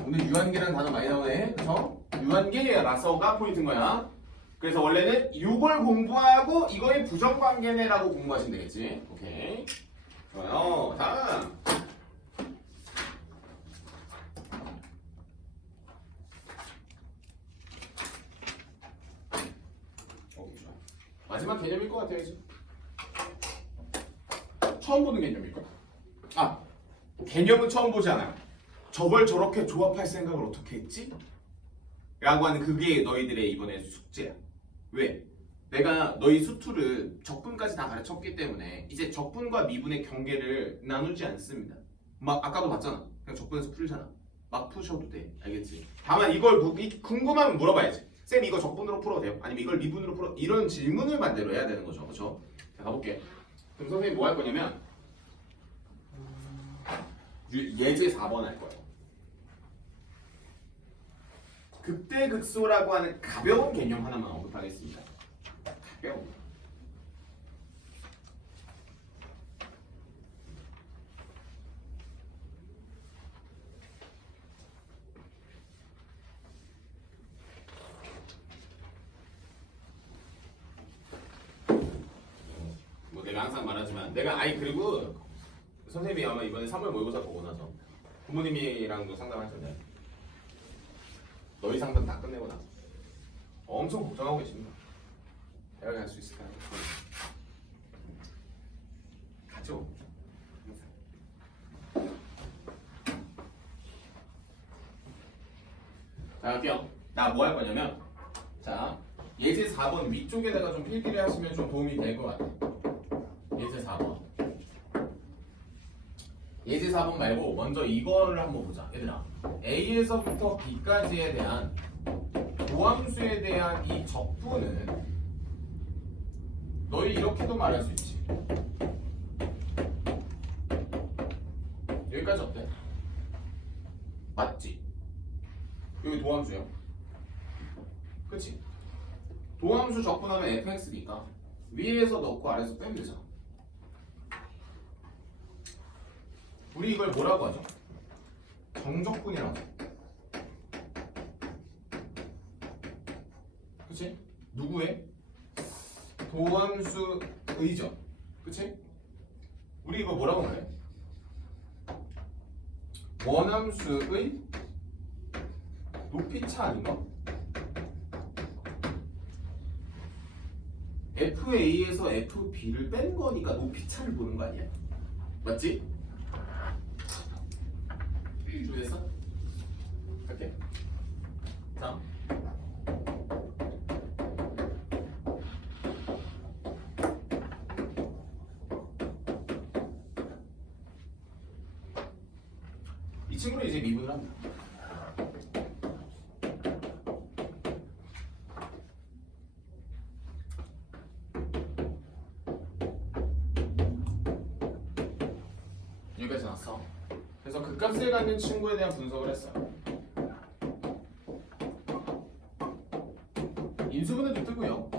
오늘 유한계라는 단어 많이 나오네. 그쵸? 유한계라서가 포인트인 거야. 그래서 원래는 이걸 공부하고 이거의 부정관계네라고 공부하시면 되겠지. 오케이. 좋아요. 다음. 마지막 개념일 것 같아요. 이제. 처음 보는 개념일까? 아, 개념은 처음 보지 않아요. 저걸 저렇게 조합할 생각을 어떻게 했지? 라고 하는 그게 너희들의 이번에 숙제야. 왜? 내가 너희 수투를 적분까지 다 가르쳤기 때문에 이제 적분과 미분의 경계를 나누지 않습니다. 막 아까도 봤잖아. 그냥 적분에서 풀잖아. 막 푸셔도 돼. 알겠지? 다만 이걸 궁금하면 물어봐야지. 쌤 이거 적분으로 풀어도 돼요? 아니면 이걸 미분으로 풀어? 이런 질문을 반대로 해야 되는 거죠. 그렇죠? 자, 가볼게. 그럼 선생님 뭐 할 거냐면 예제 4번 할 거예요. 극대극소라고 하는 가벼운 개념 하나만 언급하겠습니다. 가벼운. 뭐 내가 항상 말하지만 내가 그리고 선생님이 아마 이번에 3월 모의고사 보고 나서 부모님이랑도 상담할 텐데 너희 상담 다 끝내고 나서 엄청 걱정하고 계십니다. 대학에 갈 수 있을까요? 맞죠? 자, 할게요. 나 뭐 할 거냐면, 자, 예제 4번 위쪽에다가 좀 필기를 하시면 좀 도움이 될 것 같아요. 예제 4번. 예제 4번 말고 먼저 이거를 한번 보자. 얘들아, A에서부터 B까지에 대한 도함수에 대한 이 적분은 너희 이렇게도 말할 수 있지. 여기까지 어때? 맞지? 여기 도함수야. 그치? 도함수 적분하면 fx니까 위에서 넣고 아래에서 빼면 되잖아. 우리 이걸 뭐라고 하죠? 정적분이라고 하죠. 그치? 누구의? 도함수의죠. 그치? 우리 이거 뭐라고 말해? 원함수의 높이차 아닌가? FA에서 FB를 뺀 거니까 높이차를 보는 거 아니야? 맞지? 준비됐어? 갈게. 자. 이 친구는 이제 미분을 합니다. 여기까지 나왔어. 그래서 그 값을 갖는 친구에 대한 분석을 했어요. 인수분해 좀 뜨고요.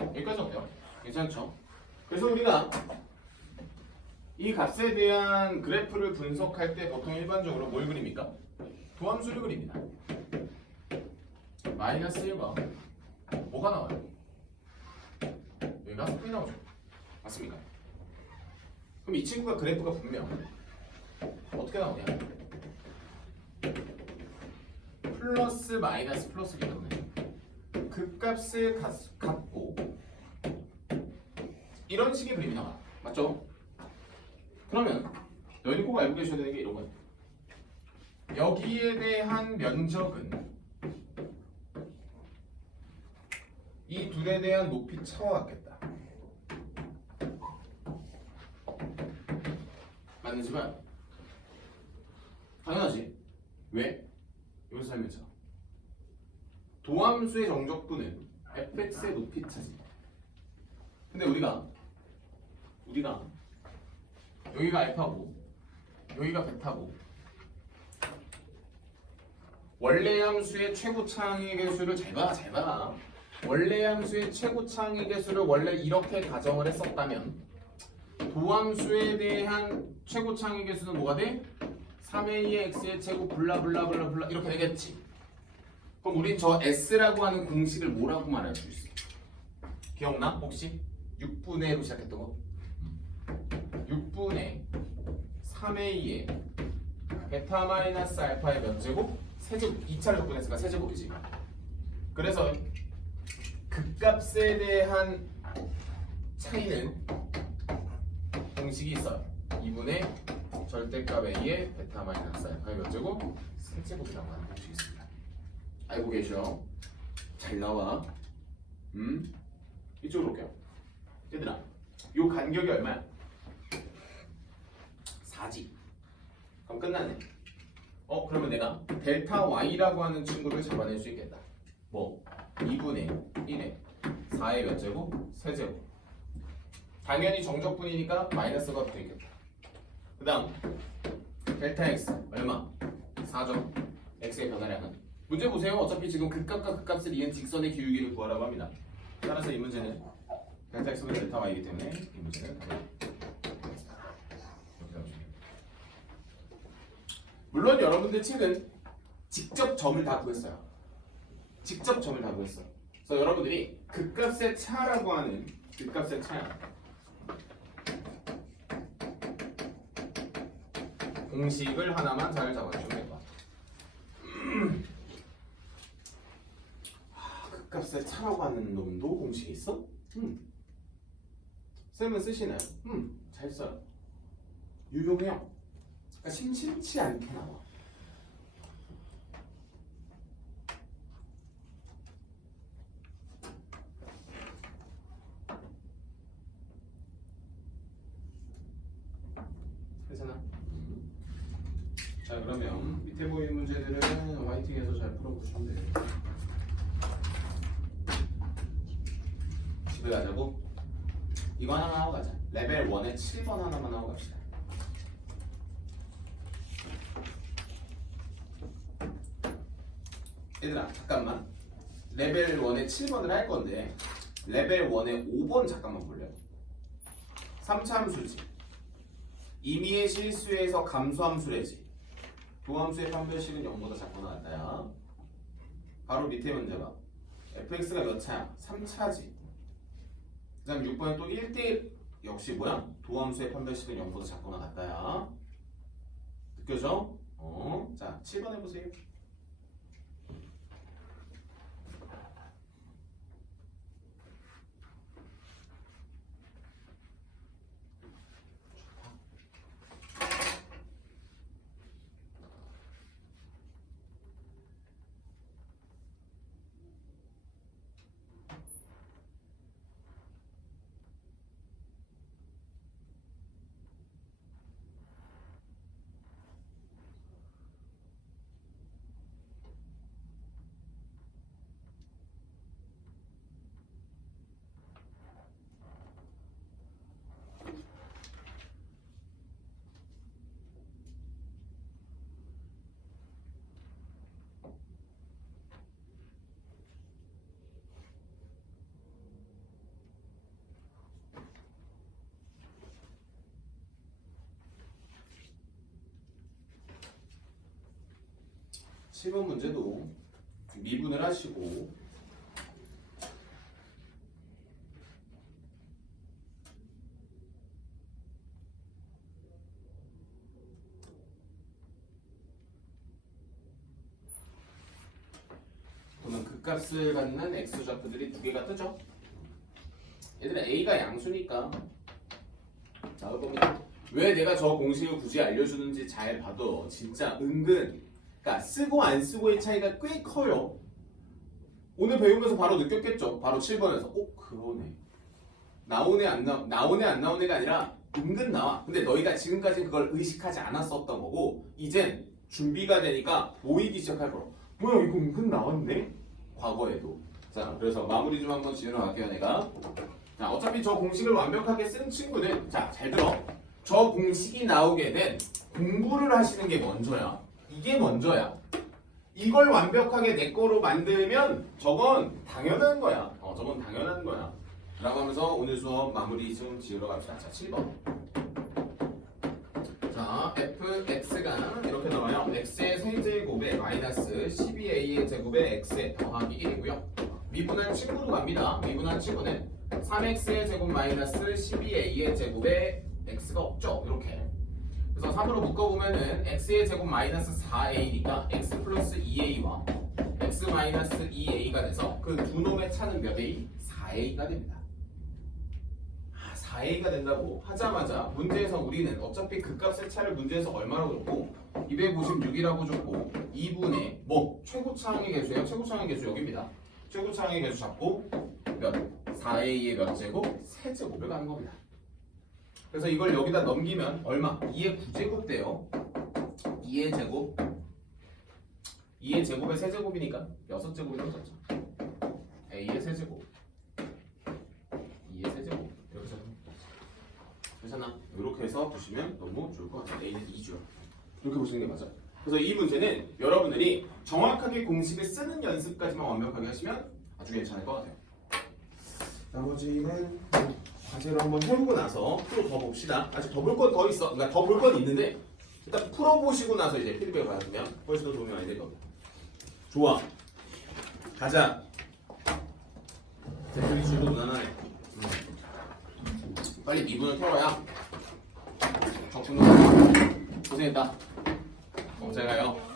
여기까지 어때요? 괜찮죠? 그래서 우리가 이 값에 대한 그래프를 분석할 때 보통 일반적으로 뭘 그립니까? 도함수를 그립니다. 마이너스 1과 뭐가 나와요? 여기가 속분이 나오죠. 맞습니까? 그럼 이 친구가 그래프가 분명 어떻게 나오냐? 플러스 마이너스 플러스기 때문에 그 값을 갖고 이런 식의 그림이 나와. 맞죠? 그러면 너희는 꼭 알고 계셔야 되는 게 이런 거예요. 여기에 대한 면적은 이 둘에 대한 높이 차와 같겠다. 맞는지만 당연하지. 왜? 여기서 설명했잖아. 도함수의 정적분은 fx의 높이 차지. 근데 우리가 여기가 알파고 여기가 베타고 원래 함수의 최고 창의의 수를 잘 봐. 원래 함수의 최고 창의의 수를 원래 이렇게 가정을 했었다면 도함수에 대한 최고 창의의 수는 뭐가 돼? 3a의 x의 제곱 블라블라블라블라 이렇게 되겠지. 그럼 우린 저 s라고 하는 공식을 뭐라고 말할 수 있어? 기억나? 혹시? 6분의로 시작했던 거? 6분의 3a의 베타 마이너스 알파의 몇 제곱? 세제곱. 2차를 적분했으니까 세제곱이지. 그래서 극값에 대한 차이는 공식이 있어요. 2분의 절대값 a의 베타 마이너스 알파의 몇 제곱? 세제곱이라고 하는 공식이 있습니다. 알고 계셔? 잘 나와. 이쪽으로 올게요. 얘들아, 요 간격이 얼마야? 4지. 그럼 끝났네. 그러면 내가 델타 y라고 하는 친구를 잡아낼 수 있겠다. 뭐? 2분의 1에 4의 몇 제곱? 세제곱. 당연히 정적분이니까 마이너스가 붙어있겠다. 그 다음 델타 x 얼마? 4점. x의 변화량은? 문제 보세요. 어차피 지금 극값과 극값을 이은 직선의 기울기를 구하라고 합니다. 따라서 이 문제는 델타 x분의 델타 y이기 때문에 이 문제는 답을 이렇게 나오시면. 물론 여러분들 책은 직접 점을 다 구했어요. 직접 점을 다 구했어요. 그래서 여러분들이 극값의 차라고 하는 극값의 차야 공식을 하나만 잘 잡아주면 될 것 같아요. 극값의 차라고 하는 놈도 공식이 있어? 쌤은 쓰시나요? 잘 써요. 유용해요. 그러니까 심심치 않게 나와. 괜찮아? 자 그러면 밑에 보이는 문제들은 화이팅해서 잘 풀어보시면 돼요. 집에 가자고? 이거 하나만 하고 가자. 레벨 1의 7번 하나만 하고 갑시다. 얘들아 잠깐만. 레벨 1의 7번을 할 건데 레벨 1의 5번 잠깐만 볼래요? 3차 함수지. 임의의 실수에서 감소함수래지. 도함수의 판별식은 0보다 작거나 같다야. 바로 밑에 문제 봐. fx가 몇 차야? 3차지. 그 다음 6번에 또 1대1 역시 뭐야? 도함수의 판별식은 0보다 작거나 같다야. 느껴져? 자 7번 해보세요. (7번) 문제도 미분을 하시고 그러면 극값을 갖는 x좌표들이 두 개가 뜨죠? 얘들아 a가 양수니까 나올 겁니다. 왜 내가 저 공식을 굳이 알려주는지 잘 봐도 진짜 은근 그러니까 쓰고 안 쓰고의 차이가 꽤 커요. 오늘 배우면서 바로 느꼈겠죠? 바로 7번에서 그러네. 나오네 안 나오네가 아니라 은근 나와. 근데 너희가 지금까지 그걸 의식하지 않았었던 거고 이젠 준비가 되니까 보이기 시작할 거로. 뭐야 이거 은근 나왔네? 과거에도. 자 그래서 마무리 좀 한번 지으러 갈게요 내가. 자 어차피 저 공식을 완벽하게 쓴 친구는 자 잘 들어. 저 공식이 나오게 된 공부를 하시는 게 먼저야. 이게 먼저야. 이걸 완벽하게 내 거로 만들면 저건 당연한 거야. 저건 당연한 거야. 라고 하면서 오늘 수업 마무리 좀 지으러 갑시다. 자, 7번. 자, fx가 이렇게 나와요. x의 세제곱에 마이너스 12a의 제곱에 x에 더하기 1이고요. 미분한 친구로 갑니다. 미분한 친구는 3x의 제곱 마이너스 12a의 제곱에 x가 없죠. 이렇게. 그래서 3으로 묶어보면은 x의 제곱 마이너스 4a니까 x 플러스 2a와 x 마이너스 2a가 돼서 그 두 놈의 차는 몇 a? 4a가 됩니다. 4a가 된다고 하자마자 문제에서 우리는 어차피 그 값의 차를 문제에서 얼마라고 줬고 256이라고 줬고 2분의 최고차항의 개수예요. 최고차항의 개수 여기입니다. 최고차항의 개수 잡고 몇? 4a의 몇 제곱? 세제곱을 가는 겁니다. 그래서 이걸 여기다 넘기면 얼마? 2의 9제곱 돼요. 2의 제곱 2의 제곱의 세제곱이니까 6제곱이라고 썼죠. a의 세제곱 2의 세제곱 이렇게 적으면 괜찮아? 이렇게 해서 보시면 너무 좋을 것 같아요. a는 2죠. 이렇게 보시는 게 맞아요. 그래서 이 문제는 여러분들이 정확하게 공식을 쓰는 연습까지만 완벽하게 하시면 아주 괜찮을 것 같아요. 나머지는 과제로 한번 해보고 나서 또 더 봅시다. 아직 더 볼 건 더 있어. 그러니까 더 볼 건 있는데 일단 풀어보시고 나서 이제 피드백을 받으면 훨씬 더 도움이 많이 될 겁니다. 좋아. 가자. 대표이 줄도 무난하네. 빨리 미분을 털어야 적분도 고생했다. 잘 가요.